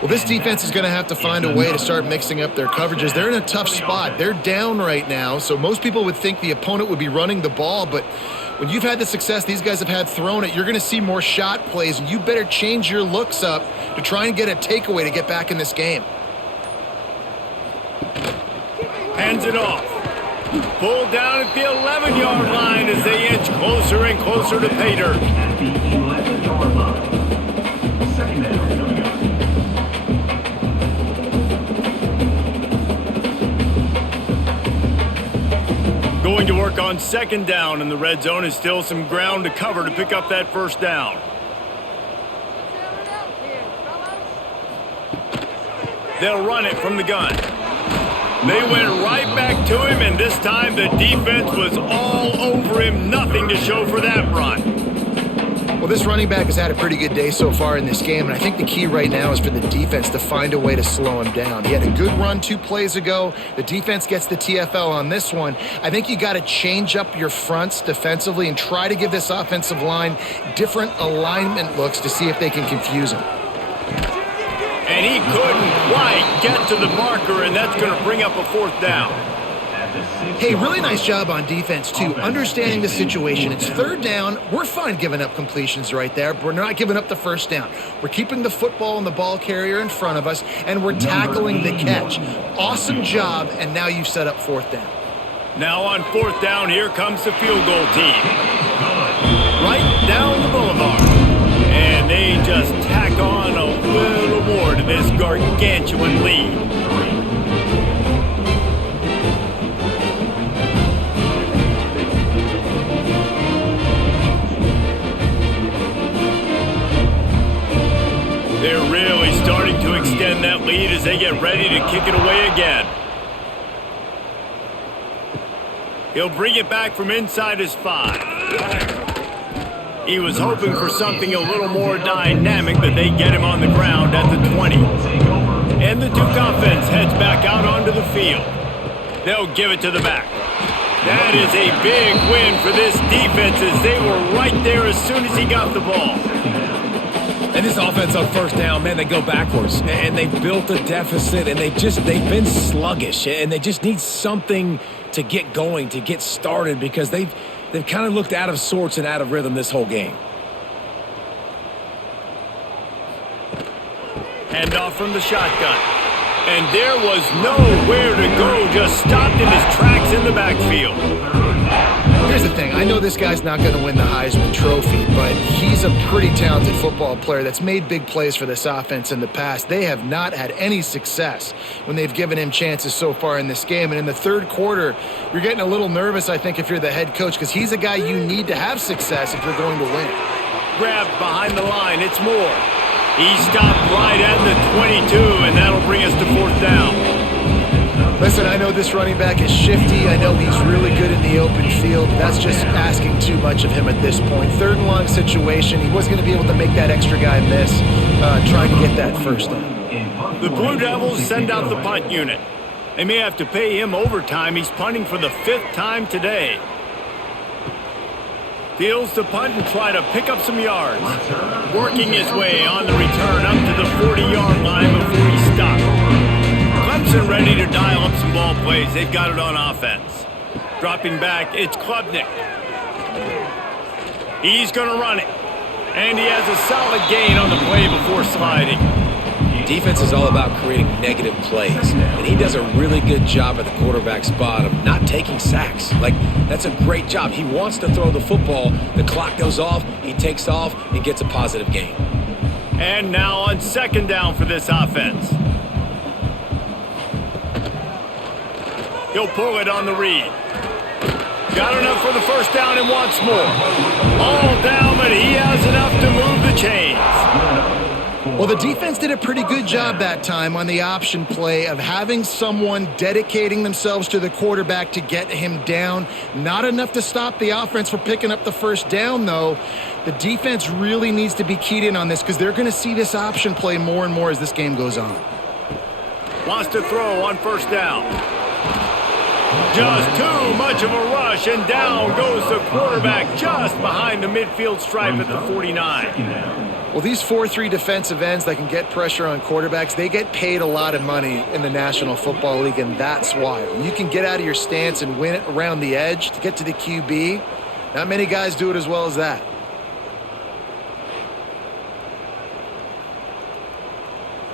Well, this defense is going to have to find a way to start mixing up their coverages. They're in a tough spot. They're down right now, so most people would think the opponent would be running the ball, but when you've had the success these guys have had throwing it, you're going to see more shot plays, and you better change your looks up to try and get a takeaway to get back in this game. Hands it off. Pulled down at the 11-yard line as they inch closer and closer to pay dirt. At the 11-yard line. Second down. Going to work on second down, and the red zone is still some ground to cover to pick up that first down. They'll run it from the gun. They went right back to him, and this time the defense was all over him. Nothing to show for that run. Well, this running back has had a pretty good day so far in this game, and I think the key right now is for the defense to find a way to slow him down. He had a good run 2 plays ago. The defense gets the TFL on this one. I think you got to change up your fronts defensively and try to give this offensive line different alignment looks to see if they can confuse him. And he couldn't quite get to the marker, and that's going to bring up a fourth down. Hey, really nice job on defense, too, understanding the situation. It's third down. We're fine giving up completions right there, but we're not giving up the first down. We're keeping the football and the ball carrier in front of us, and we're tackling the catch. Awesome job, and now you've set up fourth down. Now on fourth down, here comes the field goal team. Right down the boulevard. And they just tack on a little more to this gargantuan lead. They're really starting to extend that lead as they get ready to kick it away again. He'll bring it back from inside his 5. He was hoping for something a little more dynamic, but they get him on the ground at the 20. And the Duke offense heads back out onto the field. They'll give it to the back. That is a big win for this defense as they were right there as soon as he got the ball. And this offense on first down, man, they go backwards. And they've built a deficit, and they've been sluggish. And they just need something to get going, to get started, because they've kind of looked out of sorts and out of rhythm this whole game. Hand off from the shotgun. And there was nowhere to go, just stopped in his tracks in the backfield. Here's the thing. I know this guy's not going to win the Heisman Trophy, but he's a pretty talented football player that's made big plays for this offense in the past. They have not had any success when they've given him chances so far in this game. And in the third quarter, you're getting a little nervous, I think, if you're the head coach, because he's a guy you need to have success if you're going to win. Grabbed behind the line. It's Moore. He stopped right at the 22, and that'll bring us to fourth down. Listen, I know this running back is shifty. I know he's really good in the open field. That's just asking too much of him at this point. Third and long situation. He wasn't going to be able to make that extra guy miss, trying to get that first down. The Blue Devils send out the punt unit. They may have to pay him overtime. He's punting for the 5th time today. Deals the punt and try to pick up some yards. Working his way on the return up to the 40-yard line before he stopped. Clemson ready to dial up some ball plays. They've got it on offense. Dropping back, it's Klubnik. He's going to run it. And he has a solid gain on the play before sliding. Defense is all about creating negative plays, and he does a really good job at the quarterback spot of not taking sacks. Like, that's a great job. He wants to throw the football. The clock goes off. He takes off and gets a positive gain. And now on second down for this offense. He'll pull it on the read. Got enough for the first down and wants more. All down, but he has enough to move the chains. Well, the defense did a pretty good job that time on the option play of having someone dedicating themselves to the quarterback to get him down. Not enough to stop the offense from picking up the first down, though. The defense really needs to be keyed in on this because they're going to see this option play more and more as this game goes on. Wants to throw on first down. Just too much of a rush, and down goes the quarterback just behind the midfield stripe at the 49. Well, these 4-3 defensive ends that can get pressure on quarterbacks, they get paid a lot of money in the National Football League, and that's why. When you can get out of your stance and win it around the edge to get to the QB, not many guys do it as well as that.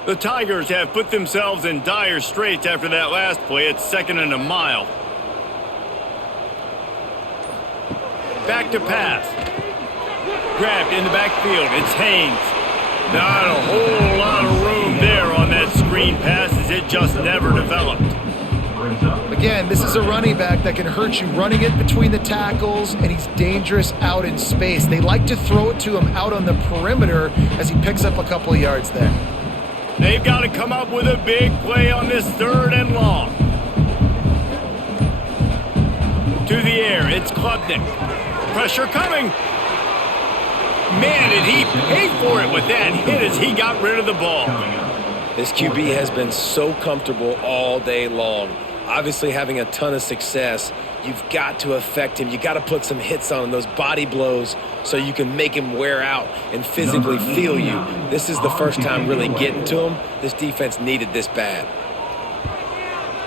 The Tigers have put themselves in dire straits after that last play. It's 2nd and a mile. Back to pass. Grabbed in the backfield. It's Haynes. Not a whole lot of room there on that screen pass as it just never developed. Again, this is a running back that can hurt you running it between the tackles, and he's dangerous out in space. They like to throw it to him out on the perimeter as he picks up a couple of yards there. They've got to come up with a big play on this 3rd and long. To the air, it's Klubnik. Pressure coming. Man, did he pay for it with that hit as he got rid of the ball. This QB has been so comfortable all day long. Obviously having a ton of success. You've got to affect him. You've got to put some hits on him, those body blows, so you can make him wear out and physically feel you. This is the first time really getting to him. This defense needed this bad.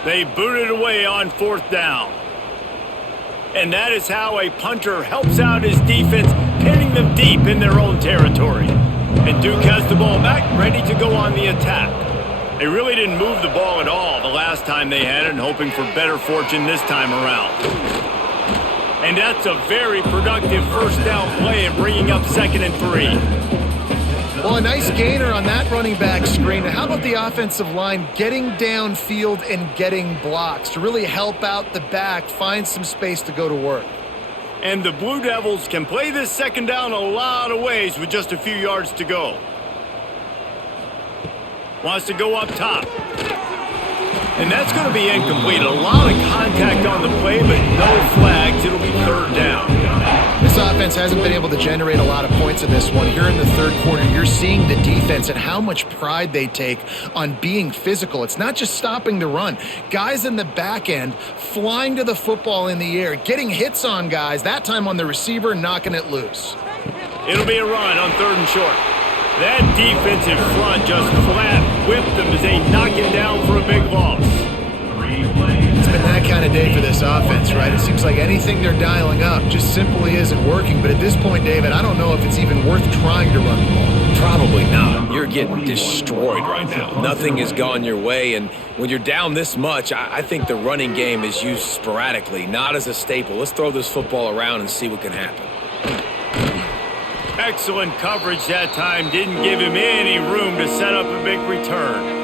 They booted away on 4th down. And that is how a punter helps out his defense, pinning them deep in their own territory. And Duke has the ball back, ready to go on the attack. They really didn't move the ball at all the last time they had it, and hoping for better fortune this time around. And that's a very productive first down play and bringing up 2nd and 3. Well, a nice gainer on that running back screen. How about the offensive line getting downfield and getting blocks to really help out the back, find some space to go to work? And the Blue Devils can play this 2nd down a lot of ways with just a few yards to go. Wants to go up top. And that's going to be incomplete. A lot of contact on the play, but no flags. It'll be 3rd down. This offense hasn't been able to generate a lot of points in this one. Here in the 3rd quarter, you're seeing the defense and how much pride they take on being physical. It's not just stopping the run. Guys in the back end flying to the football in the air, getting hits on guys, that time on the receiver, knocking it loose. It'll be a run on 3rd and short. That defensive front just flat whipped them as they knock it down for a big loss. It's been that kind of day for this offense, right? It seems like anything they're dialing up just simply isn't working. But at this point, David, I don't know if it's even worth trying to run the ball. Probably not. You're getting destroyed right now. Nothing has gone your way, and when you're down this much, I think the running game is used sporadically, not as a staple. Let's throw this football around and see what can happen. Excellent coverage that time. Didn't give him any room to set up a big return.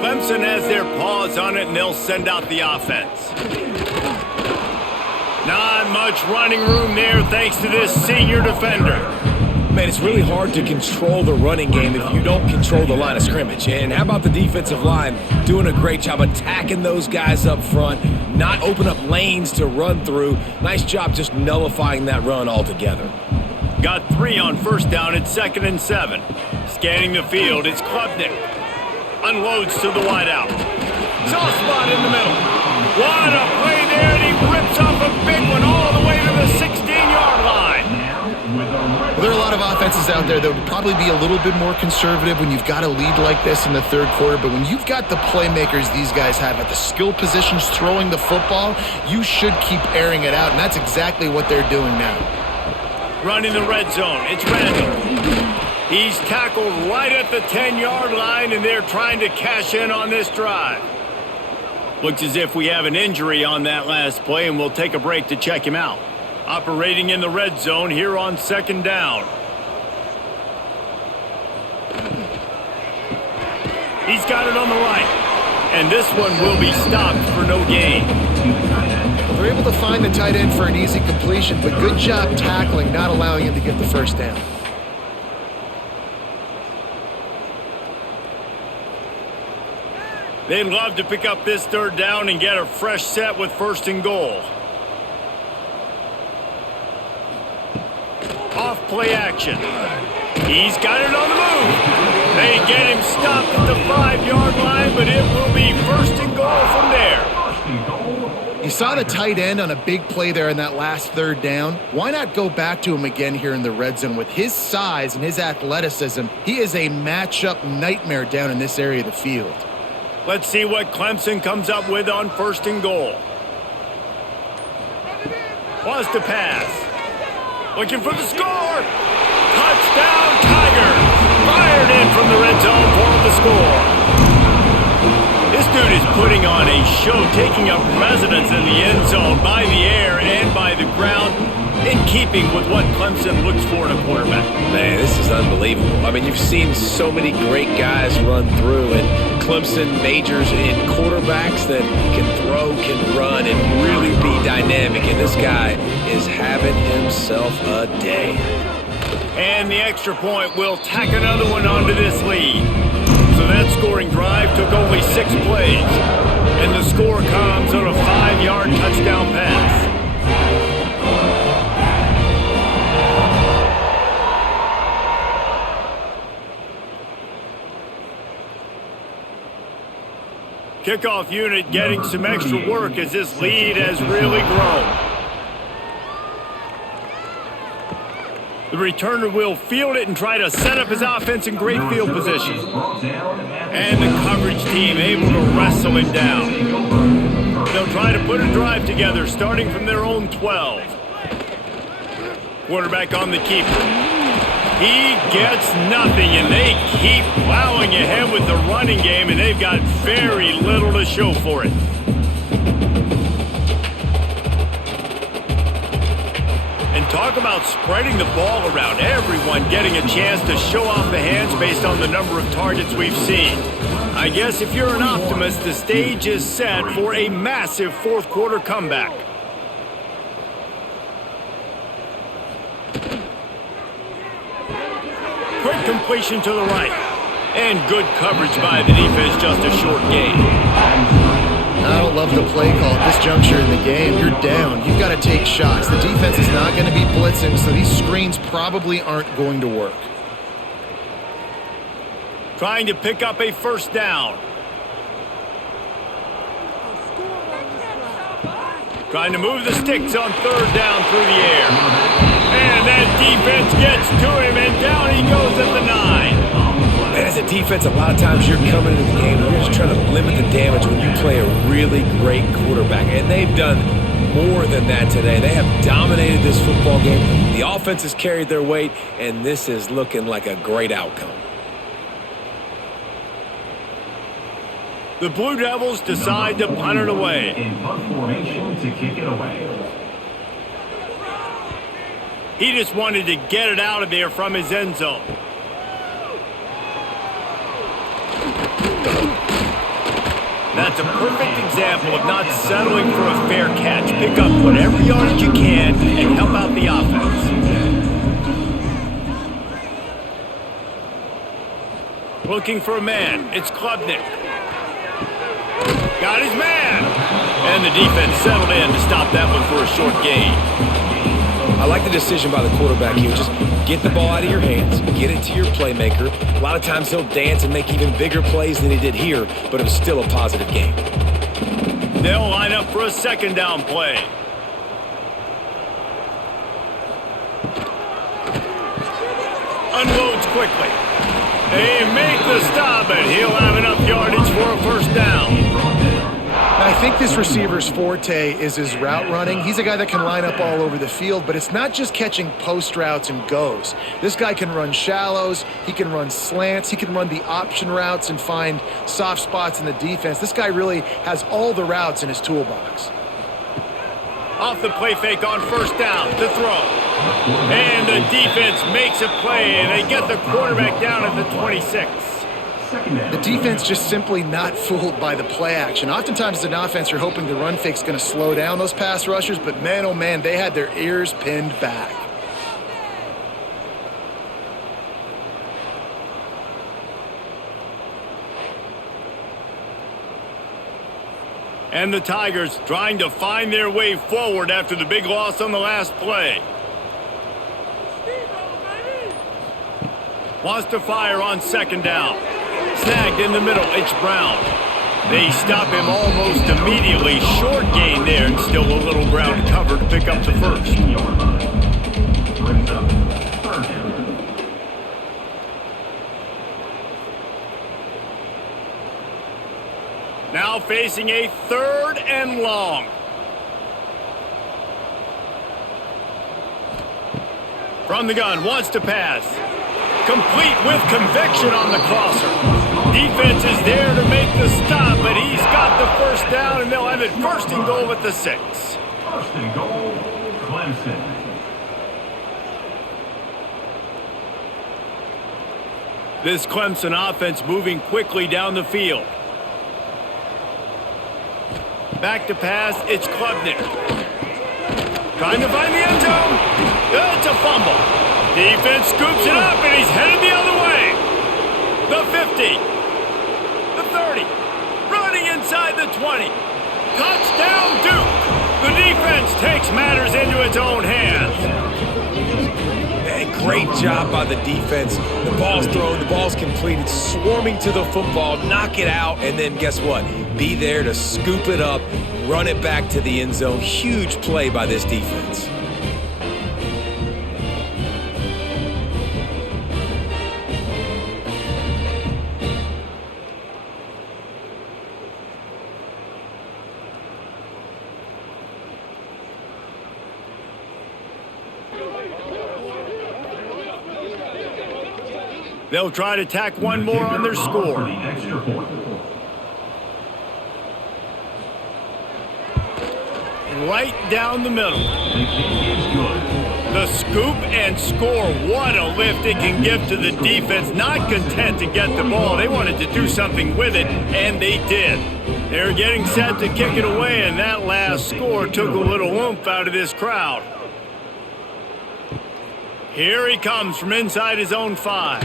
Clemson has their paws on it, and they'll send out the offense. Not much running room there thanks to this senior defender. Man, it's really hard to control the running game if you don't control the line of scrimmage. And how about the defensive line doing a great job attacking those guys up front, not open up lanes to run through. Nice job just nullifying that run altogether. Got 3 on first down at 2nd and 7. Scanning the field, it's Klubnik. Unloads to the wideout. Soft spot in the middle. What a play there, and he rips off a big one all the way to the 16-yard line. Well, there are a lot of offenses out there that would probably be a little bit more conservative when you've got a lead like this in the third quarter. But when you've got the playmakers these guys have at the skill positions throwing the football, you should keep airing it out, and that's exactly what they're doing now. Running the red zone, it's Randall. He's tackled right at the 10-yard line, and they're trying to cash in on this drive. Looks as if we have an injury on that last play, and we'll take a break to check him out. Operating in the red zone here on 2nd down. He's got it on the right, and this one will be stopped for no gain. They're able to find the tight end for an easy completion, but good job tackling, not allowing him to get the first down. They'd love to pick up this 3rd down and get a fresh set with 1st and goal. Off play action. He's got it on the move. They get him stopped at the 5-yard line, but it will be 1st and goal from there. You saw the tight end on a big play there in that last 3rd down. Why not go back to him again here in the red zone? With his size and his athleticism, he is a matchup nightmare down in this area of the field. Let's see what Clemson comes up with on 1st and goal. Wants to pass. Looking for the score. Touchdown, Tigers. Fired in from the red zone for the score. This dude is putting on a show, taking up residence in the end zone by the air and by the ground, in keeping with what Clemson looks for in a quarterback. Man, this is unbelievable. I mean, you've seen so many great guys run through, and Clemson majors in quarterbacks that can throw, can run, and really be dynamic. And this guy is having himself a day. And the extra point will tack another one onto this lead. So that scoring drive took only 6 plays. And the score comes on a 5-yard touchdown pass. Kickoff unit getting some extra work as this lead has really grown. The returner will field it and try to set up his offense in great field position. And the coverage team able to wrestle him down. They'll try to put a drive together starting from their own 12. Quarterback on the keeper. He gets nothing, and they keep plowing ahead with the running game, and they've got very little to show for it. And talk about spreading the ball around. Everyone getting a chance to show off the hands based on the number of targets we've seen. I guess if you're an optimist, the stage is set for a massive 4th quarter comeback. Quick completion to the right. And good coverage by the defense, just a short gain. I don't love the play call at this juncture in the game. You're down. You've got to take shots. The defense is not going to be blitzing, so these screens probably aren't going to work. Trying to pick up a 1st down. Trying to move the sticks on 3rd down through the air. And that defense gets to him, and down he goes at the 9. defense, a lot of times you're coming into the game and you're just trying to limit the damage when you play a really great quarterback. And they've done more than that today. They have dominated this football game. The offense has carried their weight, and this is looking like a great outcome. The Blue Devils decide to punt it away. In punt formation to kick it away. He just wanted to get it out of there from his end zone. That's a perfect example of not settling for a fair catch. Pick up whatever yardage you can and help out the offense. Looking for a man. It's Klubnik. Got his man. And the defense settled in to stop that one for a short gain. I like the decision by the quarterback here. Just get the ball out of your hands, get it to your playmaker. A lot of times he'll dance and make even bigger plays than he did here, but it was still a positive game. They'll line up for a second down play. Unloads quickly. They make the stop, and he'll have enough yardage for a first down. I think this receiver's forte is his route running. He's a guy that can line up all over the field, but it's not just catching post routes and goes. This guy can run shallows, he can run slants, he can run the option routes and find soft spots in the defense. This guy really has all the routes in his toolbox. Off the play fake on first down to throw. And the defense makes a play, and they get the quarterback down at the 26. The defense just simply not fooled by the play action. Oftentimes as an offense, you're hoping the run fake's going to slow down those pass rushers, but man, oh man, they had their ears pinned back. And the Tigers trying to find their way forward after the big loss on the last play. Wants to fire on second down. Snagged in the middle, it's Brown. They stop him almost immediately. Short gain there, and still a little ground to cover to pick up the first. Now facing a third and long. From the gun, wants to pass. Complete with conviction on the crosser. Defense is there to make the stop, but he's got the first down, and they'll have it first and goal at the 6. First and goal, Clemson. This Clemson offense moving quickly down the field. Back to pass, it's Klubnik. Trying to find the end zone. It's a fumble. Defense scoops it up, and he's headed the other way. The 50. The 30. Running inside the 20. Touchdown, Duke. The defense takes matters into its own hands. Hey, great job by the defense. The ball's thrown, the ball's completed, swarming to the football, knock it out, and then guess what? Be there to scoop it up, run it back to the end zone. Huge play by this defense. They'll try to tack one more on their score. Right down the middle. The scoop and score. What a lift it can give to the defense. Not content to get the ball. They wanted to do something with it, and they did. They're getting set to kick it away, and that last score took a little oomph out of this crowd. Here he comes from inside his own 5.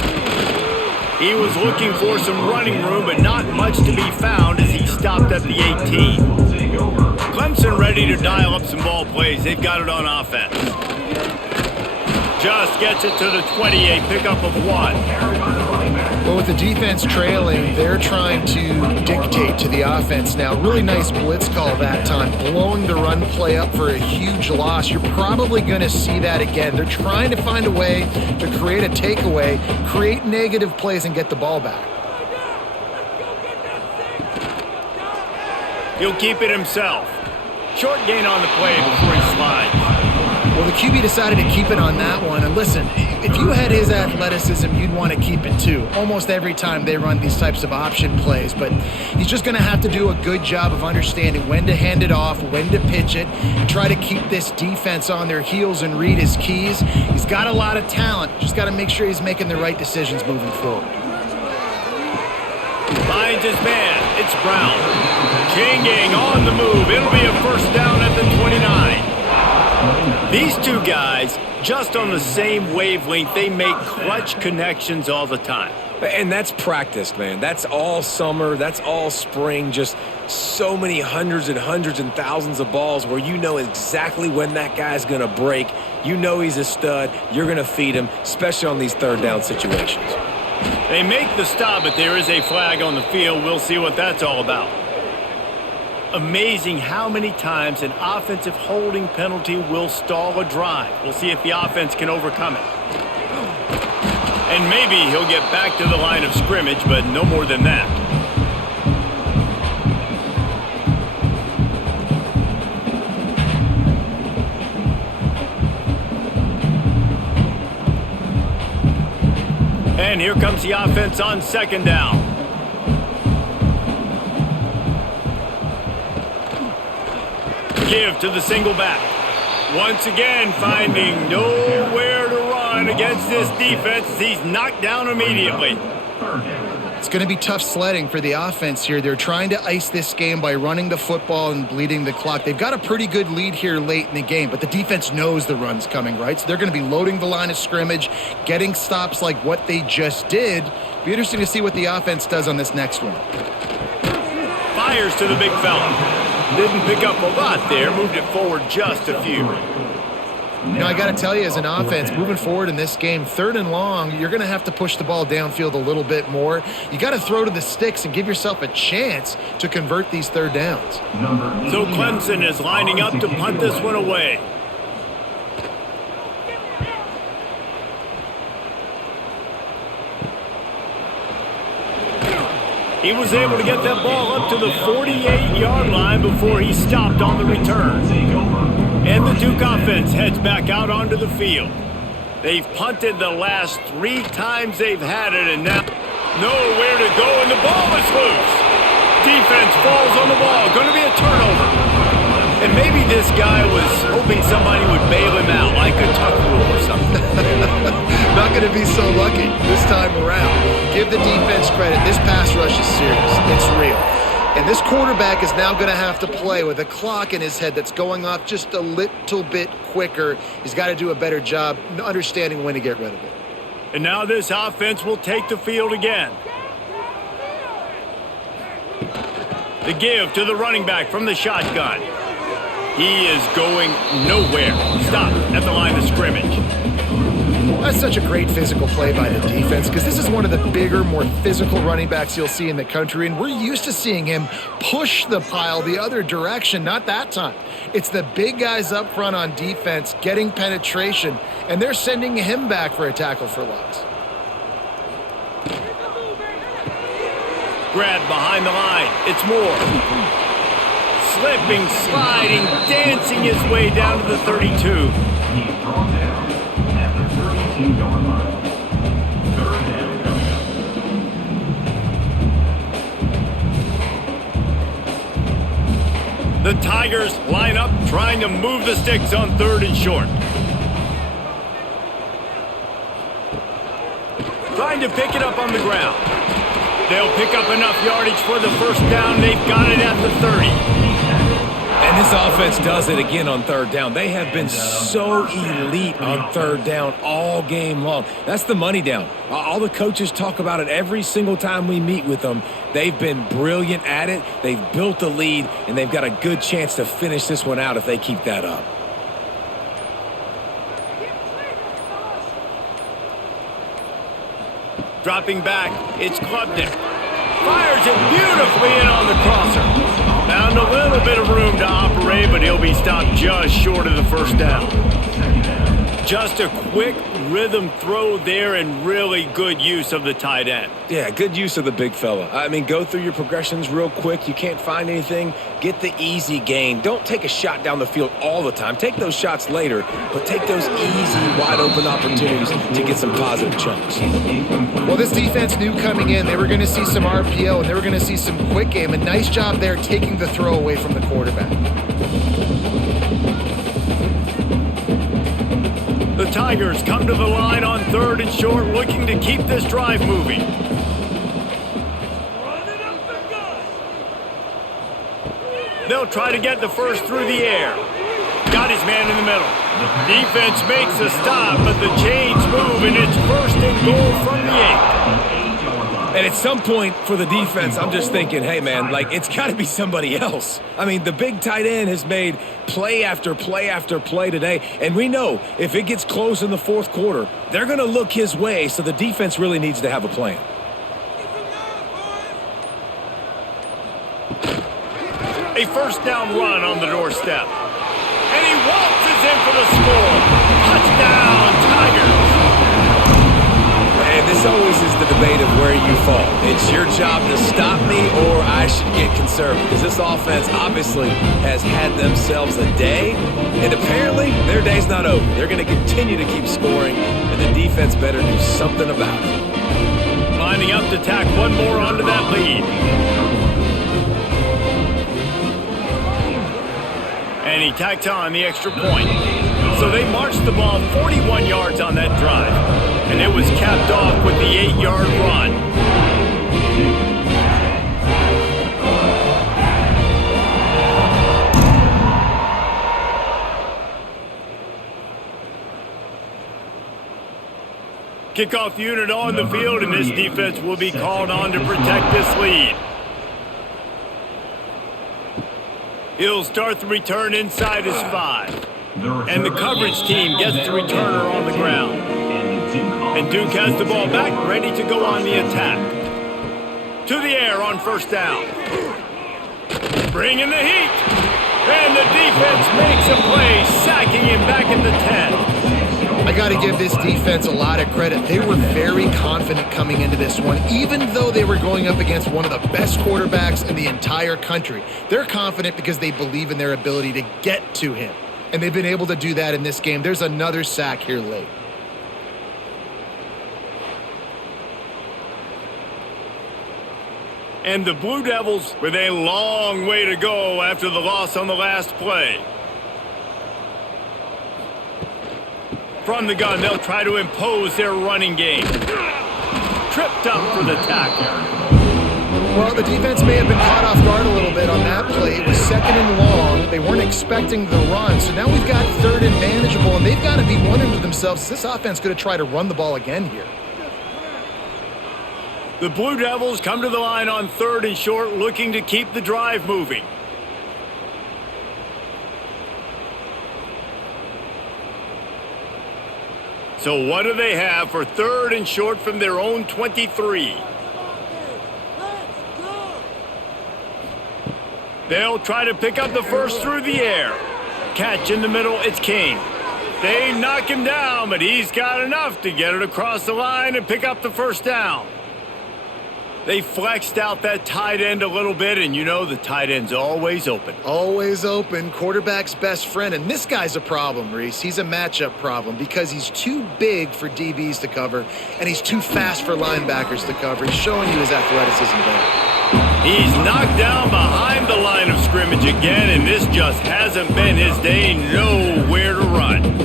He was looking for some running room, but not much to be found as he stopped at the 18. Clemson ready to dial up some ball plays. They've got it on offense. Just gets it to the 28, pickup of 1. Well, with the defense trailing, they're trying to dictate to the offense now. Really nice blitz call that time, blowing the run play up for a huge loss. You're probably going to see that again. They're trying to find a way to create a takeaway, create negative plays, and get the ball back. He'll keep it himself. Short gain on the play before he slides. Well, the QB decided to keep it on that one. And listen, if you had his athleticism, you'd want to keep it too. Almost every time they run these types of option plays. But he's just going to have to do a good job of understanding when to hand it off, when to pitch it, and try to keep this defense on their heels and read his keys. He's got a lot of talent. Just got to make sure he's making the right decisions moving forward. Finds his man. It's Brown. Changing on the move. It'll be a first down at the 29. These two guys, just on the same wavelength, they make clutch connections all the time. And that's practiced, man. That's all summer. That's all spring. Just so many hundreds and thousands of balls where you know exactly when that guy's going to break. You know he's a stud. You're going to feed him, especially on these third down situations. They make the stop, but there is a flag on the field. We'll see what that's all about. Amazing how many times an offensive holding penalty will stall a drive. We'll see if the offense can overcome it. And maybe he'll get back to the line of scrimmage, but no more than that. And here comes the offense on second down. Give to the single back. Once again, finding nowhere to run against this defense. He's knocked down immediately. It's going to be tough sledding for the offense here. They're trying to ice this game by running the football and bleeding the clock. They've got a pretty good lead here late in the game, but the defense knows the run's coming, right? So they're going to be loading the line of scrimmage, getting stops like what they just did. Be interesting to see what the offense does on this next one. Fires to the big fella. Didn't pick up a lot there, moved it forward just a few. You know, I got to tell you, as an offense, moving forward in this game, third and long, you're going to have to push the ball downfield a little bit more. You got to throw to the sticks and give yourself a chance to convert these third downs. So Clemson is lining up to punt this one away. He was able to get that ball up to the 48-yard line before he stopped on the return. And the Duke offense heads back out onto the field. They've punted the last 3 times they've had it, and now nowhere to go, and the ball is loose. Defense falls on the ball. Going to be a turnover. And maybe this guy was hoping somebody would bail him out, like a tuck rule or something. Not going to be so lucky this time around. Give the defense credit. This pass rush is serious. It's real. And this quarterback is now going to have to play with a clock in his head that's going off just a little bit quicker. He's got to do a better job understanding when to get rid of it. And now this offense will take the field again. The give to the running back from the shotgun. He is going nowhere. Stop at the line of scrimmage. That's such a great physical play by the defense because this is one of the bigger, more physical running backs you'll see in the country, and we're used to seeing him push the pile the other direction. Not that time. It's the big guys up front on defense getting penetration, and they're sending him back for a tackle for loss. Grab behind the line. It's Moore. Slipping, sliding, dancing his way down to the 32. He's brought down at the 32-yard line. Third down. The Tigers line up, trying to move the sticks on 3rd and short. Trying to pick it up on the ground. They'll pick up enough yardage for the first down. They've got it at the 30. And this offense does it again on 3rd down. They have been so elite on 3rd down all game long. That's the money down. All the coaches talk about it every single time we meet with them. They've been brilliant at it. They've built the lead, and they've got a good chance to finish this one out if they keep that up. Dropping back, it's Klubnik. Fires it beautifully in on the crosser. Found a little bit of room to operate, but he'll be stopped just short of the first down. Just a quick rhythm throw there and really good use of the tight end. Yeah, good use of the big fella. I mean, go through your progressions real quick. You can't find anything. Get the easy gain. Don't take a shot down the field all the time. Take those shots later, but take those easy, wide-open opportunities to get some positive chunks. Well, this defense knew coming in they were going to see some RPO and they were going to see some quick game. A nice job there taking the throw away from the quarterback. The Tigers come to the line on 3rd and short, looking to keep this drive moving. They'll try to get the first through the air. Got his man in the middle. Defense makes a stop, but the chains move, and it's 1st and goal from the 8. And at some point for the defense, I'm just thinking, hey, man, like, it's got to be somebody else. I mean, the big tight end has made play after play after play today, and we know if it gets close in the 4th quarter, they're going to look his way, so the defense really needs to have a plan. A 1st down run on the doorstep. And he waltzes in for the score. Touchdown, Tigers. And this always is the debate of where you fall. It's your job to stop me or I should get conservative. Because this offense obviously has had themselves a day. And apparently their day's not over. They're going to continue to keep scoring. And the defense better do something about it. Lining up to tack one more onto that lead. And he tacks on the extra point. So they marched the ball 41 yards on that drive. And it was capped off with the 8-yard run. Kickoff unit on the field, and this defense will be called on to protect this lead. He'll start the return inside his 5. And the coverage team gets the returner on the ground. And Duke has the ball back, ready to go on the attack. To the air on 1st down. Bringing the heat. And the defense makes a play, sacking him back at the 10. I got to give this defense a lot of credit. They were very confident coming into this one, even though they were going up against one of the best quarterbacks in the entire country. They're confident because they believe in their ability to get to him. And they've been able to do that in this game. There's another sack here late. And the Blue Devils with a long way to go after the loss on the last play. From the gun, they'll try to impose their running game. Tripped up for the tackle. Well, the defense may have been caught off guard a little bit on that play. It was 2nd and long. They weren't expecting the run. So now we've got 3rd and manageable, and they've got to be wondering to themselves, is this offense going to try to run the ball again here? The Blue Devils come to the line on 3rd and short, looking to keep the drive moving. So what do they have for 3rd and short from their own 23? They'll try to pick up the first through the air. Catch in the middle, it's King. They knock him down, but he's got enough to get it across the line and pick up the 1st down. They flexed out that tight end a little bit, and you know the tight end's always open. Always open, quarterback's best friend. And this guy's a problem, Reese. He's a matchup problem because he's too big for DBs to cover, and he's too fast for linebackers to cover. He's showing you his athleticism there. He's knocked down behind the line of scrimmage again, and this just hasn't been his day. Nowhere to run.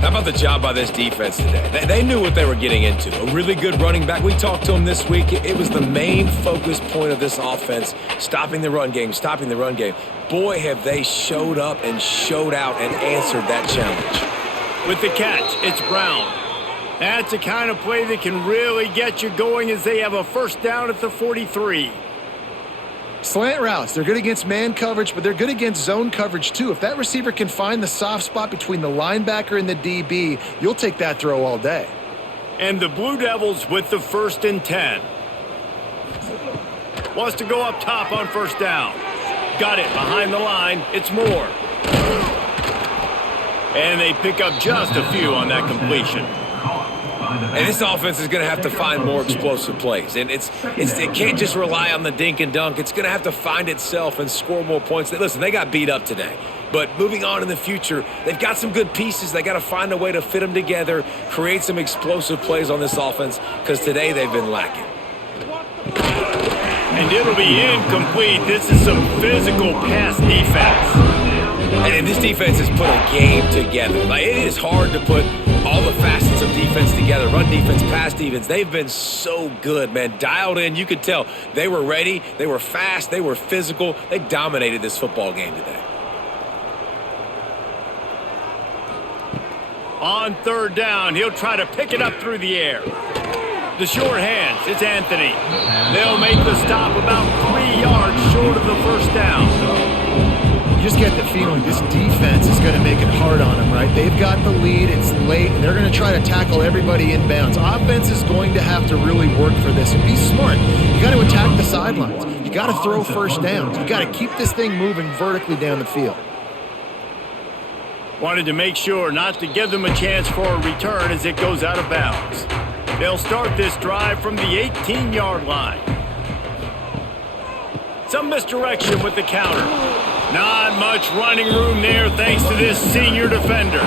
How about the job by this defense today? They knew what they were getting into. A really good running back. We talked to him this week. It was the main focus point of this offense, stopping the run game, stopping the run game. Boy, have they showed up and showed out and answered that challenge. With the catch, it's Brown. That's the kind of play that can really get you going as they have a 1st down at the 43. Slant routes, they're good against man coverage, but they're good against zone coverage too. If that receiver can find the soft spot between the linebacker and the DB, you'll take that throw all day. And the Blue Devils with the 1st and 10. Wants to go up top on 1st down. Got it behind the line. It's Moore. And they pick up just a few on that completion. And this offense is going to have to find more explosive plays. And it can't just rely on the dink and dunk. It's going to have to find itself and score more points. Listen, they got beat up today. But moving on in the future, they've got some good pieces. They got to find a way to fit them together, create some explosive plays on this offense, because today they've been lacking. And it'll be incomplete. This is some physical pass defense. And this defense has put a game together. Like, it is hard to put all the facets of defense together. Run defense, pass defense. They've been so good, man. Dialed in. You could tell they were ready. They were fast. They were physical. They dominated this football game today. On third down, he'll try to pick it up through the air. The short hands, it's Anthony. They'll make the stop about 3 yards short of the first down. You just get the feeling this defense is going to make it hard on them, right? They've got the lead, it's late, and they're going to try to tackle everybody inbounds. Offense is going to have to really work for this and be smart. You got to attack the sidelines. You got to throw first downs. You got to keep this thing moving vertically down the field. Wanted to make sure not to give them a chance for a return as it goes out of bounds. They'll start this drive from the 18-yard line. Some misdirection with the counter. Not much running room there thanks to this senior defender.